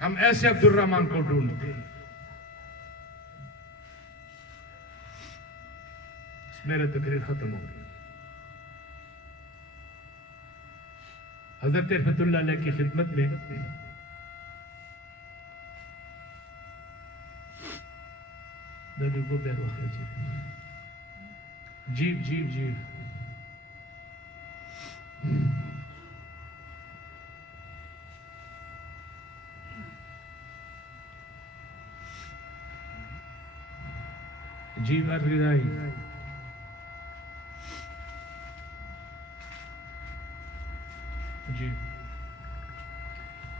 हम ऐसे अब्दुर्रहमान को ढूंढते हैं। मेरे तकरीर खत्म हो गई। हजरत रहमतुल्लाह अलैह की खिदमत में जीव जीव जीव जीव अर्रिदाई जी।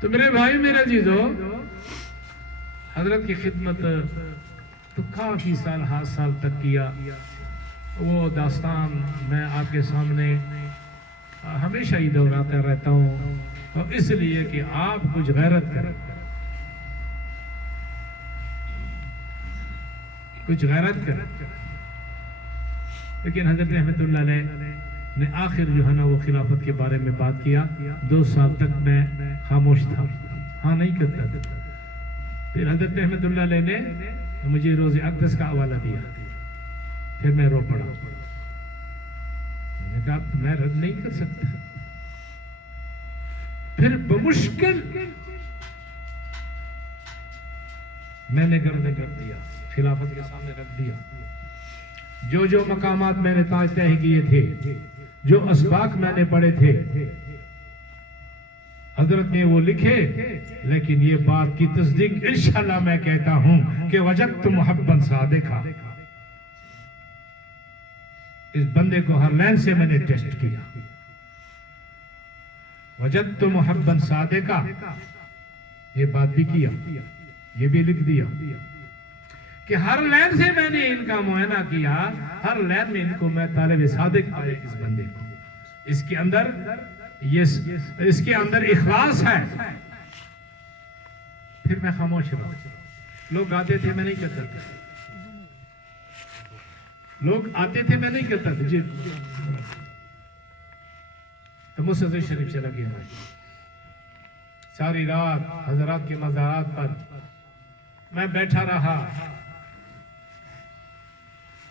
तो मेरे भाई मेरे अजीजों, हजरत की खिदमत तो काफी साल 7 साल तक किया। वो दास्तान मैं आपके सामने हमेशा ही दोहराता रहता हूँ, तो इसलिए कि आप कुछ गैरत करें, कुछ गैरत करें। लेकिन हजरत रहमतुल्लाह अलैह ने आखिर जो है ना वो खिलाफत के बारे में बात किया। 2 साल तक मैं खामोश था, हाँ नहीं करता था। फिर हजरत रहमतुल्लाह अलैह ने मुझे रोज़े अक़दस का हवाला दिया, फिर मैं रो पड़ा। मैंने कहा मैं रद्द नहीं कर सकता। फिर बमुश्किल मैंने गर्दन रख दिया, खिलाफत के सामने रख दिया। जो जो मकामात मैंने तय किए थे, जो असबाक मैंने पढ़े थे, हजरत ने वो लिखे। लेकिन ये बात की तस्दीक इंशाअल्लाह मैं कहता हूं कि वजदतु मुहब्बन सादिका, इस बंदे को हर लाइन से मैंने टेस्ट किया। वजदतु मुहब्बन सादिका, ये बात भी किया, ये भी लिख दिया कि हर लाइन से मैंने इनका मुआयना किया, हर लाइन में इनको मैं तालिब सादिक पाया। इस बंदे को इसके अंदर इखलास है। फिर मैं खामोश रहा। लोग आते थे, मैं नहीं कहता था। लोग आते थे, मैं नहीं कहता था जी। तो मुसल्सल शरीफ चला गया। सारी रात हजरात के मज़ारात पर मैं बैठा रहा।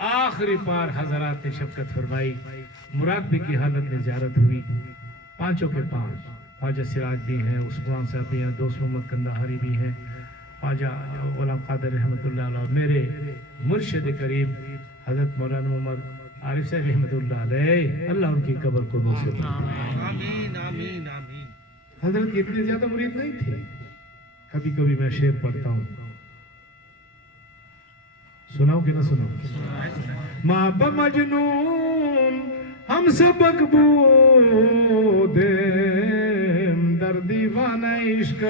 आखिरी पार हजरात ने शफकत फरमाई। मुराकबे की हालत में ज़ियारत हुई। पांचों के पांच, ख्वाजा सिराज भी हैं, उस्मान साहब भी हैं, दोस्त मोहम्मद कंदाहारी भी हैं, ख्वाजा गुलाम कादिर रहमतुल्लाह अलैह, मेरे मुर्शिद करीम हजरत मौलाना मोहम्मद आरिफ साहब रहमतुल्लाह अलैह, अल्लाह उनकी कब्र को नूर से आमीन आमीन आमीन। हजरत के इतने ज्यादा मुरीद नहीं थे। कभी कभी मैं शेर पढ़ता हूँ, सुनाओ कि ना सुनाओ। माँ ब मजनून हम सबक बूदे दर दीवाना इश्क,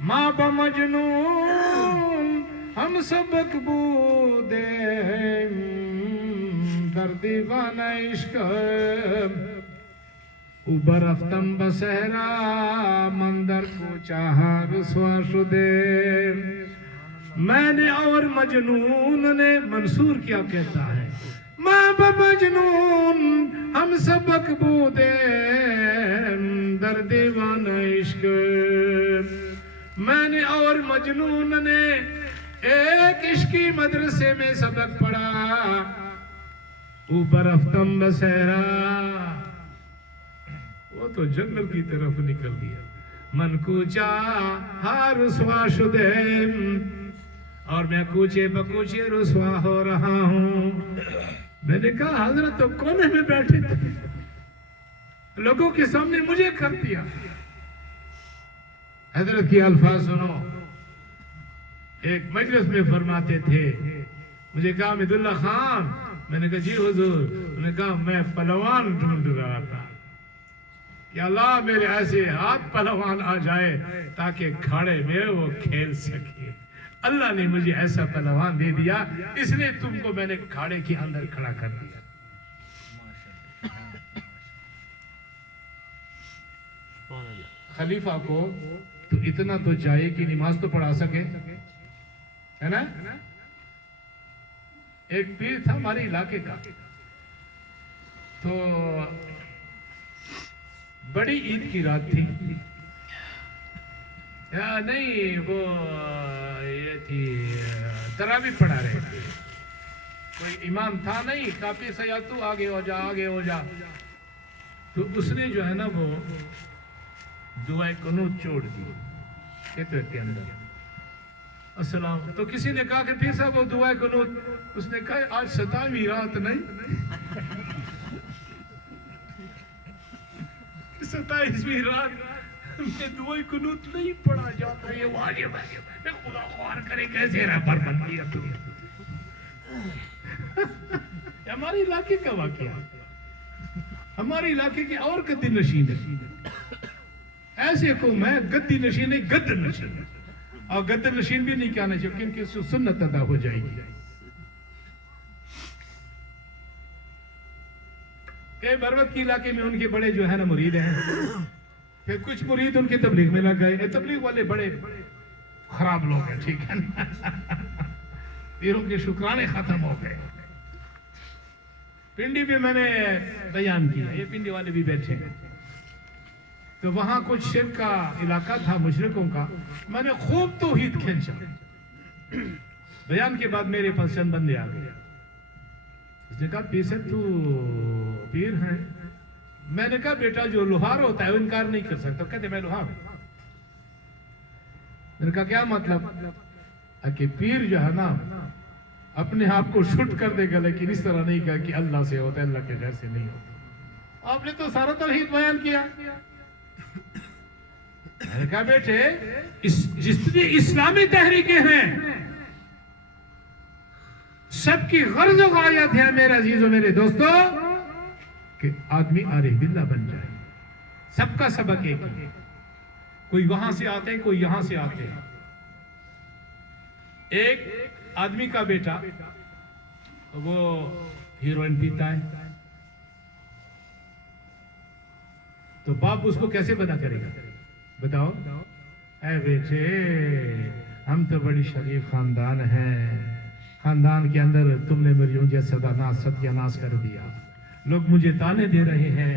माँ ब मजनून हम सबक बूदे दर दीवाना इश्क, उबर अफ्तम बसहरा मंदर को चाहा रुसवा शुदे। मैंने और मजनून ने, मंसूर क्या कहता है, माँ ब मजनून हम सबक बूदे दर दीवाना इश्क। मैंने और मजनून ने एक इश्की मदरसे में सबक पढ़ा। ऊपर अफ्तम बसहरा, वो तो जंगल की तरफ निकल गया। मन कूचा हा रुसवा शुदे, और मैं कूचे बकूचे रुसवा हो रहा हूँ। मैंने कहा हजरत तो कोने में बैठे थे, लोगों के सामने मुझे कर दिया। हजरत की अल्फाज सुनो। एक मजलिस में फरमाते थे, मुझे कहा मिदुल्ला खान, मैंने कहा जी हुजूर। मैंने कहा मैं पहलवान ढूंढ रहा था कि अल्लाह मेरे ऐसे हाथ पहलवान आ जाए ताकि खाड़े में वो खेल सके। अल्लाह ने मुझे ऐसा पहलवान दे दिया, इसलिए तुमको मैंने खाड़े के अंदर खड़ा कर दिया। खलीफा को तो तो इतना तो चाहिए कि नमाज तो पढ़ा सके, है ना। एक पीर था हमारे इलाके का, तो बड़ी ईद की रात थी या नहीं, वो ये थी तरावी पढ़ा रहे थे, कोई इमाम था नहीं, काफी सया तू आगे हो जा आगे हो जा। तो उसने जो है ना वो दुआए कुनूत छोड़ दी खेतवे के अंदर। अस्सलाम, तो किसी ने कहा कि फिर साहब वो दुआए कुनूत, उसने कहा आज 27वीं रात नहीं 27वीं रात में दुआए कुनूत नहीं पढ़ा जाता, ये वाजिब है। खुदा ख्वार करे कैसे रहबर बन लिया तू। हमारे इलाके का वाकया, हमारे इलाके की और गद्दी नशीन है, ऐसे को मैं गद्दी नशीन है, गद्द नशीन, और गद्द नशीन भी नहीं कहना चाहिए क्योंकि सुन्नत अदा हो जाएगी। के बरवत के इलाके में उनके बड़े जो है ना मुरीद हैं, फिर कुछ मुरीद उनके तबलीग में लग गए। तबलीग वाले बड़े खराब लोग हैं, ठीक है ना। पीरों के शुक्राने खत्म हो गए। पिंडी भी मैंने बयान किया, ये पिंडी वाले भी बैठे हैं, तो वहां कुछ शिर्क का इलाका था मुशरिकों का, मैंने खूब तौहीद खींचा। बयान के बाद मेरे पास चंद बंदे आ गए, उसने कहा पीर साहब तू पीर है? मैंने कहा बेटा जो लोहार होता है वो इनकार नहीं कर सकता। कहते मैं लोहार हूं। मैंने कहा क्या मतलब? कि पीर जो है ना अपने आप को शुट कर देगा, लेकिन इस तरह नहीं कहा कि अल्लाह से होता है, अल्लाह के घर से नहीं होता। आपने तो सारा तौहीद बयान किया। मैंने कहा बेटे जितनी इस्लामी तहरीकें हैं सबकी गर्ज गायत है मेरे अजीजों मेरे दोस्तों कि आदमी आरिफ बिल्लाह बन जाए। सबका सबक एक ही, कोई वहां से आते हैं, कोई यहां से आते हैं। एक आदमी का बेटा वो हीरोइन पीता है, तो बाप उसको कैसे बना करेगा? बताओ। ऐ बेटे हम तो बड़ी शरीफ खानदान हैं, खानदान के अंदर तुमने मेरी मुझे सत्यानाश कर दिया, लोग मुझे ताने दे रहे हैं।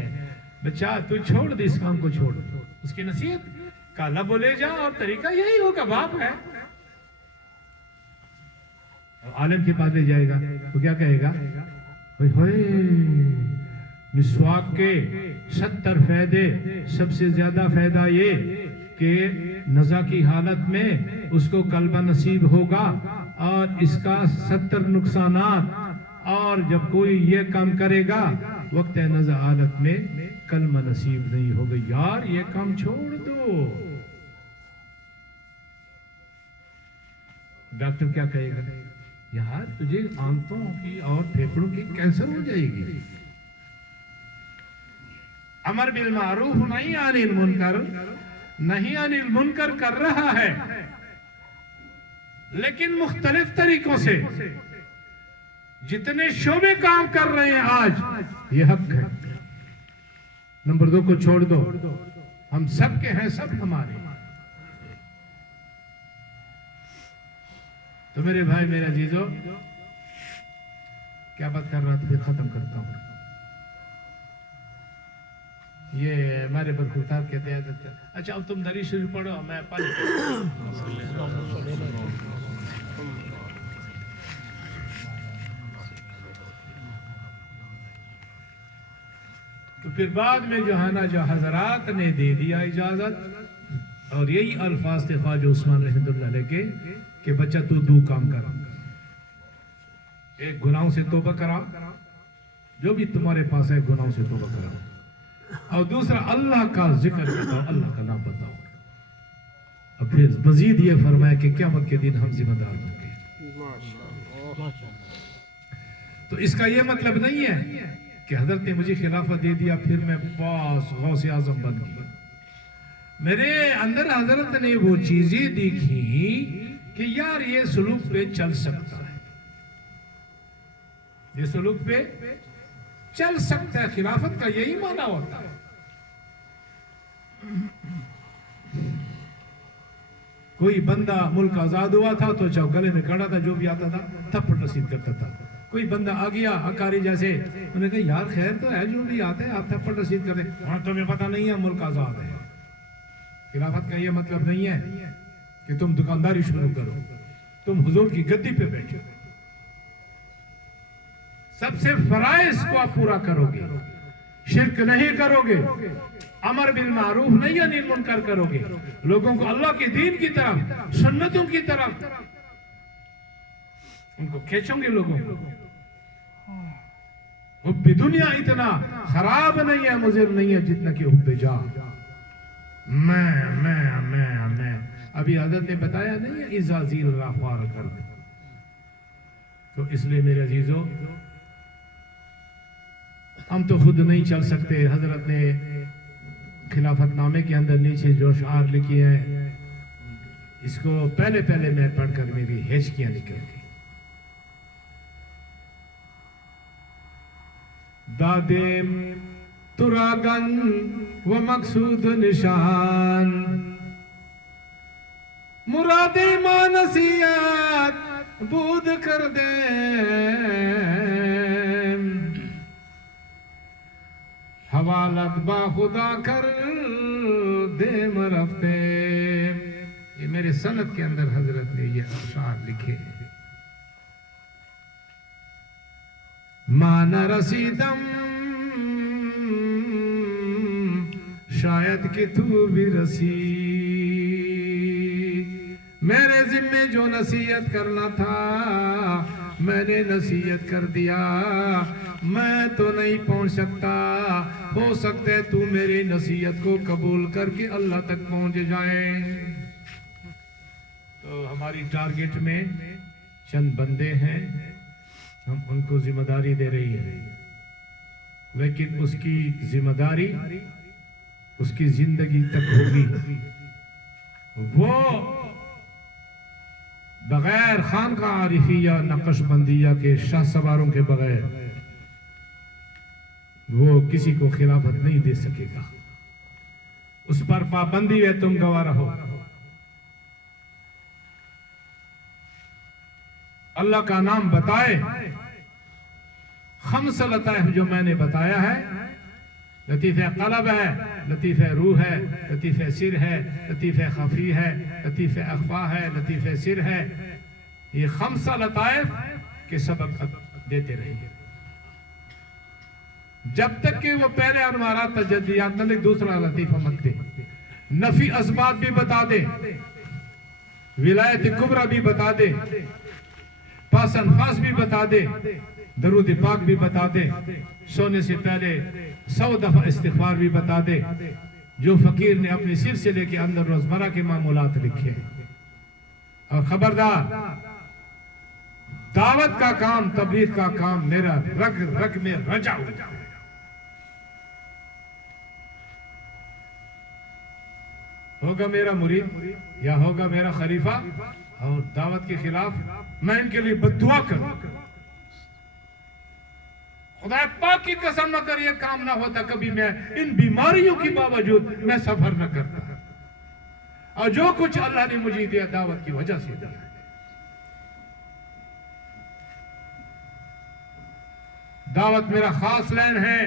बच्चा तू छोड़ दे इस काम को, छोड़। उसकी नसीहत काला बोले जा और तरीका यही होगा, बाप है। आलिम के पास ले जाएगा तो क्या कहेगा? मिसवाक के 70 फायदे, सबसे ज्यादा फायदा ये कि नज़ा की हालत में उसको कल्बा नसीब होगा, और इसका 70 नुकसानात, और जब कोई ये काम करेगा वक्त नज़ा हालत में कलमा नसीब नहीं होगा। यार ये काम छोड़ दो। डॉक्टर क्या कहेगा? यार तुझे आंतों की और फेफड़ों की कैंसर हो जाएगी। अमर बिल मारूफ नहीं अनिल मुनकर, नहीं अनिल मुनकर कर रहा है, लेकिन मुख्तलिफ तरीकों से जितने शोबे काम कर रहे हैं आज ये हक है। नंबर 2 को छोड़ दो, हम सब के हैं, सब हमारे। तो मेरे भाई मेरा जीजो, क्या बात कर रहा था, फिर खत्म करता हूं। ये हमारे बरखुरताब कहते हैं। अच्छा अब तुम दरी शरीफ पढ़ो, मैं पानी। तो फिर बाद में जो है ना, जो हजरात ने दे दिया इजाजत, और यही अल्फाज थे ख्वाजा उस्मान रहमतुल्लाह अलैह के कि बच्चा तू 2 काम कर। एक गुनाहों से तौबा करा, जो भी तुम्हारे पास है गुनाहों से तौबा करा, और दूसरा अल्लाह का जिक्र बताओ, अल्लाह का नाम बताओ। अब फिर मजीद ये फरमाया कि क़यामत के दिन हम जिम्मेदार होंगे। तो इसका ये मतलब नहीं है कि हजरत ने मुझे खिलाफत दे दिया फिर मैं बस गौसे आजम बन गया। मेरे अंदर हजरत ने वो चीजें देखी कि यार ये सलूक पे चल सकता है, ये सलूक पे चल सकता है। खिलाफत का यही माना होता है। कोई बंदा मुल्क आजाद हुआ था तो चाहे गले में कड़ा था, जो भी आता था थप्पड़ रसीद करता था। कोई बंदा आ गया अकारी जैसे, उन्होंने कहा यार खैर तो है, जो भी आते हैं आप थप्पड़ रसीद कर दें। हाँ तुम्हें पता नहीं है मुल्क आजाद है। खिलाफत का ये मतलब नहीं है कि तुम दुकानदारी शुरू करो, तुम हुजूर की गद्दी पे बैठो, सबसे फराइज को आप पूरा करोगे, शिरक नहीं करोगे, अमर बिल मारूफ नहीं अनिल मुनकर करोगे, लोगों को अल्लाह के दीन की तरफ, सुन्नतों की तरफ उनको खींचोगे। लोगों को हुब्बे दुनिया इतना खराब नहीं है, मुजिर नहीं है जितना कि हुब्बे जा। मैं अभी हज़रत ने बताया नहीं है इज़ाज़ील राफ़ार कर। तो इसलिए मेरे अजीजों, हम तो खुद नहीं चल सकते। हजरत ने खिलाफतनामे के अंदर नीचे जो अशआर लिखे हैं, इसको पहले पहले मैं पढ़कर मेरी हिचकियां निकल गई। दादे तुरागन व मकसूद निशान, मुरादे मानसियत बूद कर दे, हवालत बा खुदा कर दे मरफ्ते। ये मेरे सनद के अंदर हजरत ने ये अशआर लिखे हैं। माना रसीदम शायद कि तू भी रसी, मेरे जिम्मे जो नसीहत करना था मैंने नसीहत कर दिया, मैं तो नहीं पहुंच सकता, हो सकता है तू मेरी नसीहत को कबूल करके अल्लाह तक पहुंच जाए। तो हमारी टारगेट में चंद बंदे हैं, हम उनको जिम्मेदारी दे रही है, लेकिन उसकी जिम्मेदारी उसकी जिंदगी तक होगी। वो बगैर खानका आरिफिया नक्शबंदिया के शाह सवारों के बगैर वो किसी को खिलाफत नहीं दे सकेगा। उस पर पाबंदी है, तुम गवाह रहो। अल्लाह का नाम बताए, खम्स लताइफ जो मैंने बताया है, लतीफ़े क़लब है, लतीफ़े रूह है, लतीफ़े सिर है, लतीफ़े खफी है, लतीफ़े अख़फ़ा है, लतीफ़े सिर है। ये खम्सा लताइफ के सबक देते रहेंगे जब तक कि वो पहले अनवारा तजद्दियात न, दूसरा लतीफ़ा मत दे। नफी असबाब भी बता दे, विलायत कुबरा भी बता दे, पास अनफास भी बता दे, दरूद पाक भी बता दे, सोने से पहले 100 दफा इस्तिग़फ़ार भी बता दे, जो फकीर ने अपने सिर से लेके अंदर रोजमर्रा के मामूलात लिखे। और खबरदार, दावत का काम, तबलीग का काम मेरा रग रग में रचा हुआ है। होगा मेरा मुरीद या होगा मेरा खलीफा और दावत के खिलाफ मैं इनके लिए बद्दुआ करूं। खुदा पाक की कसम अगर ये काम ना होता, कभी मैं इन बीमारियों के बावजूद मैं सफर न करता। और जो कुछ अल्लाह ने मुझे दिया दावत की वजह से दिया। दावत मेरा खास लाइन है।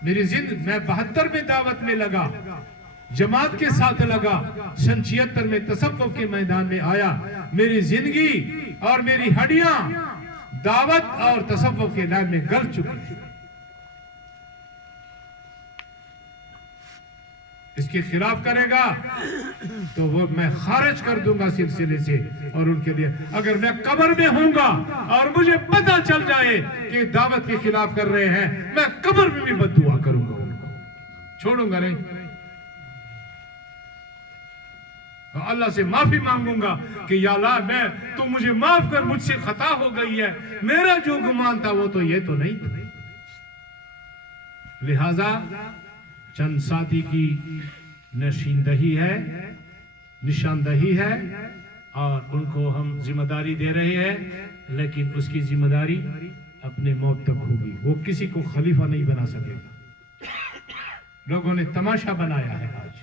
मेरी जिंदगी, मैं 72 में दावत में लगा, जमात के साथ लगा, सन 76 में तसव्वुफ के मैदान में आया। मेरी जिंदगी और मेरी हड्डियां दावत और तसव्वुफ के लाइन में गल चुकी है। इसके खिलाफ करेगा तो वो मैं खारिज कर दूंगा सिलसिले से। और उनके लिए अगर मैं कब्र में होऊंगा और मुझे पता चल जाए कि दावत के खिलाफ कर रहे हैं, मैं कब्र में भी बद्दुआ करूंगा, उनको छोड़ूंगा नहीं। तो अल्लाह से माफी मांगूंगा कि या अल्लाह, मैं तू मुझे माफ कर, मुझसे खता हो गई है, मेरा जो गुमान था वो तो ये तो नहीं था। लिहाजा चंद साथी की नशीनदही है, निशानदही है और उनको हम जिम्मेदारी दे रहे हैं, लेकिन उसकी जिम्मेदारी अपने मौत तक होगी। वो किसी को खलीफा नहीं बना सकेगा। लोगों ने तमाशा बनाया है आज।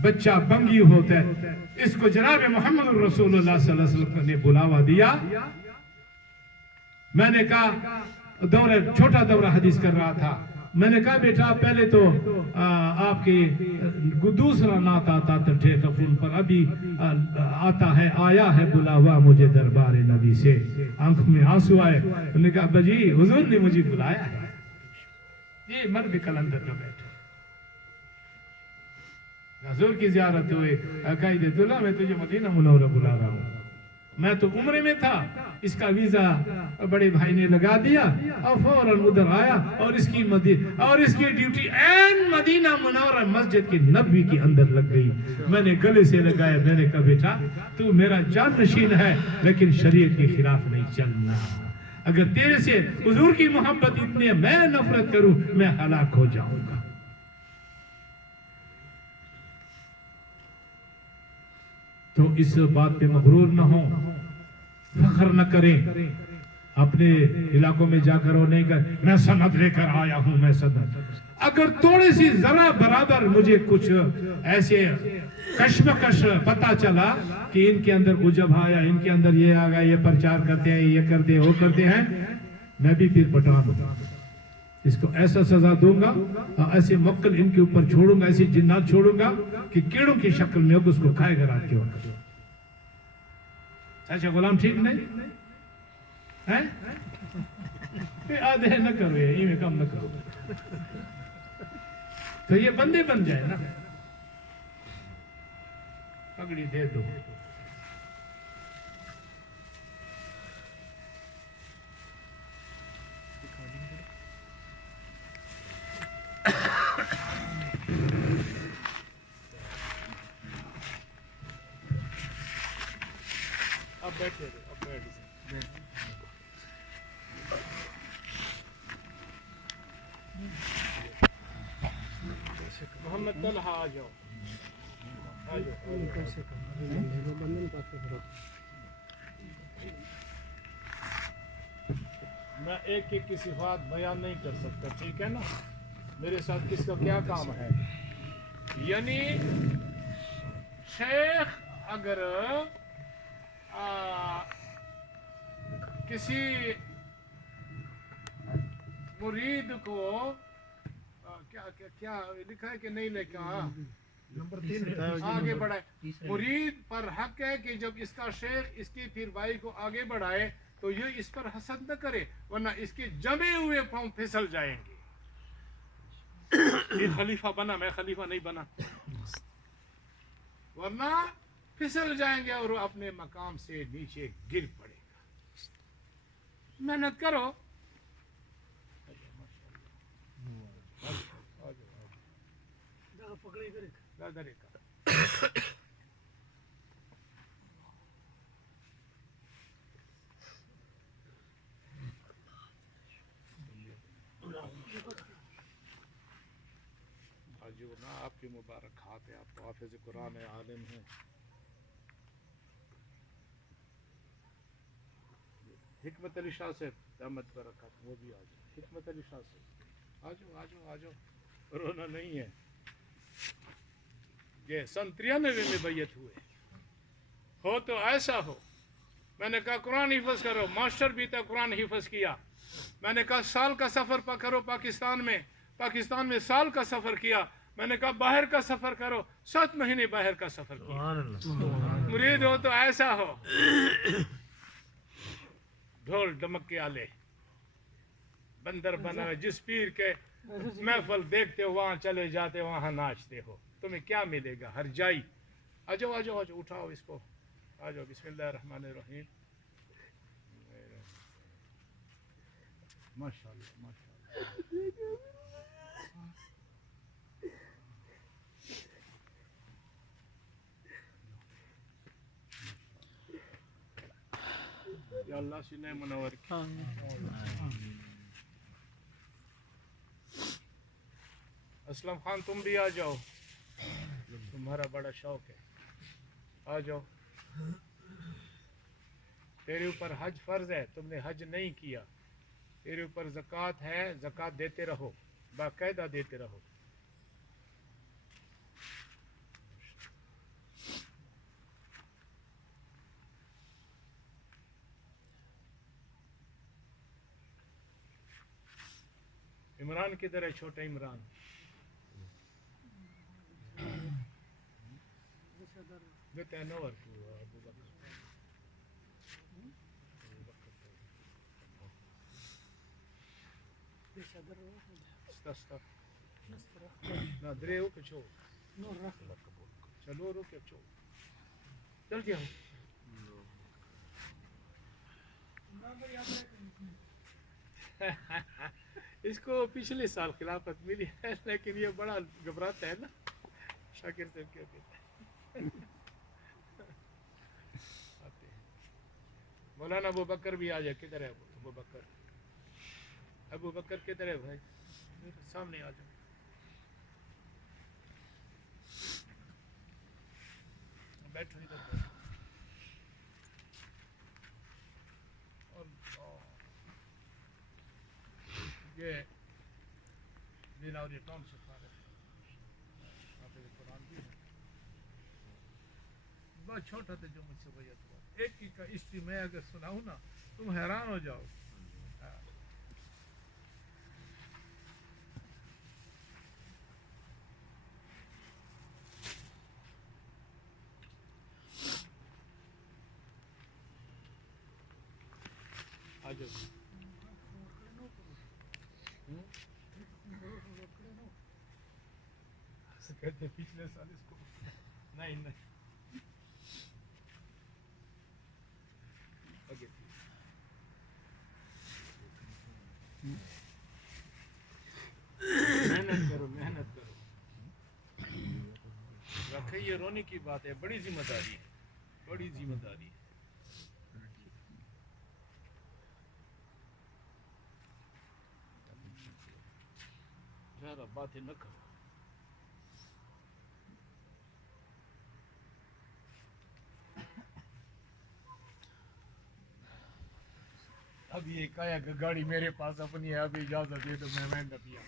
बच्चा बंगी होता है। इसको जनाब मोहम्मद रसूलुल्लाह सल्लल्लाहु अलैहि वसल्लम ने बुलावा दिया। मैंने कहा छोटा दौरा हदीस कर रहा था। मैंने कहा बेटा पहले तो आपके दूसरा नात आता था कफून पर, अभी आता है, आया है बुलावा मुझे दरबार नबी से। आंखों में आंसू आए। उन्होंने कहा अब्बा जी हुजूर ने मुझे बुलाया है। ये मर्द कलंदर जो बैठे हुजूर की जियारत हुए, अकायदतुल्लाह मैं तुझे मदीना मुनव्वरा बुला रहा हूँ। मैं तो उम्रे में था, इसका वीजा बड़े भाई ने लगा दिया और फौरन उधर आया और इसकी ड्यूटी एन मदीना मुनव्वरा मस्जिद की नबवी के अंदर लग गई। मैंने गले से लगाया। मैंने कहा बेटा तू मेरा जाननशीन है लेकिन शरीयत के खिलाफ नहीं चलना। अगर तेरे से हुजूर की मोहब्बत इतनी है, मैं नफरत करूं मैं हलाक हो जाऊंगा। तो इस बात पे मगरूर न हो, फख्र न करें अपने इलाकों में जाकर। वो नहीं कर मैं सनद लेकर आया हूं, मैं सनद। अगर थोड़ी सी जरा बराबर मुझे कुछ ऐसे कश्मकश पता चला कि इनके अंदर उजब आया, इनके अंदर ये आ गया, ये प्रचार करते हैं, ये करते हैं, वो करते हैं, मैं भी फिर पटान हूं। इसको ऐसा सजा दूंगा और ऐसे मक्कल इनके ऊपर छोड़ूंगा, ऐसी जिन्नात छोड़ूंगा कि कीड़ों की शक्ल में होकर उसको खाएगा रात के वक्त। अच्छा गुलाम ठीक नहीं है? आधे न करो, ये में कम न करो, तो ये बंदे बन जाए ना। पगड़ी दे दो। अब बैठे, अब बैठ। मोहम्मद तलहा आ जाओ, आ जाओ। मैं एक एक की सिफात बयान नहीं कर सकता, ठीक है ना। मेरे साथ किसका क्या काम है। यानी शेख अगर किसी मुरीद को क्या क्या क्या लिखा है कि नहीं लिखा, नंबर 3 आगे बढ़ाए। मुरीद पर हक है कि जब इसका शेख इसकी फिर भाई को आगे बढ़ाए तो ये इस पर हसद न करे, वरना इसके जमे हुए पांव फिसल जाएंगे। ये खलीफा बना, मैं खलीफा नहीं बना, वरना फिसल जाएंगे और अपने मकाम से नीचे गिर पड़ेगा। मेहनत करो। ना आपकी मुबारक हाथ है, आप हाफिज़ कुरान है, आलिम हैं। हिकमत अली शाह से दामद बरकत, वो भी आ जाओ। हिकमत अली शाह से आ जाओ, आ जाओ, आ जाओ, रोना नहीं है। ये सन 93 में बैयत हुए हो तो ऐसा हो। मैंने कहा कुरान हिफज करो, मास्टर भी था कुरान हिफज किया। मैंने कहा साल का सफ़र करो पाकिस्तान में साल का सफ़र किया। मैंने कहा बाहर का सफ़र करो, 7 महीने बाहर का सफ़र किया। मुरीद हो तो ऐसा हो, ढोल डमक के आले बंदर बना। जिस पीर के महफल देखते हो वहाँ चले जाते हो, वहाँ नाचते हो, तुम्हें क्या मिलेगा? हर जाई। आ जाओ, आ जाओ, आ जाओ, उठाओ इसको, आ जाओ। बिस्मिल्लाहिर्रहमानिर्रहीम। माशाअल्लाह, माशाअल्लाह। या अल्लाह सीने मुनव्वर की। असलम खान तुम भी आ जाओ, तुम्हारा बड़ा शौक है, आ जाओ। तेरे ऊपर हज फर्ज है, तुमने हज नहीं किया। तेरे ऊपर ज़कात है, ज़कात देते रहो, बाकायदा देते रहो। इमरान किधर है? छोटा इमरान बेतनवर ना दरे हो के छो चलो रो के छो चल जाओ इसको पिछले साल खिलाफत मिली है लेकिन ये बड़ा घबराता है ना शाकिर साहब क्या कहते हैं आते हैं मौलाना अबू बकर भी आ जाए किधर है अबू बकर किधर है भाई सामने आ जाओ बैठो इधर ये लीलावरी टाउनशिप वाले कुरान भी है बहुत छोटा था जो मुझसे भैया था एक की का हिस्ट्री मैं अगर सुनाऊं ना तुम हैरान हो जाओ आ जाओ कहते पिछले साल इसको नहीं आगे मेहनत करो रखे ये रोने की बात है बड़ी जिम्मेदारी है ज़रा बातें न करो अब ये काया कि गाड़ी मेरे पास अपनी है अभी इजाजत दे तो मैं महंगा पिया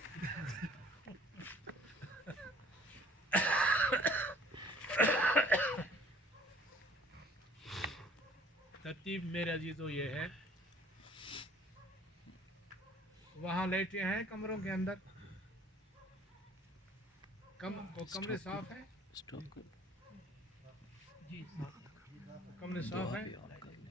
तरतीब मेरे अजीजों ये है वहाँ लेटे हैं कमरों के अंदर कमरे साफ हैं जी कमरे साफ हैं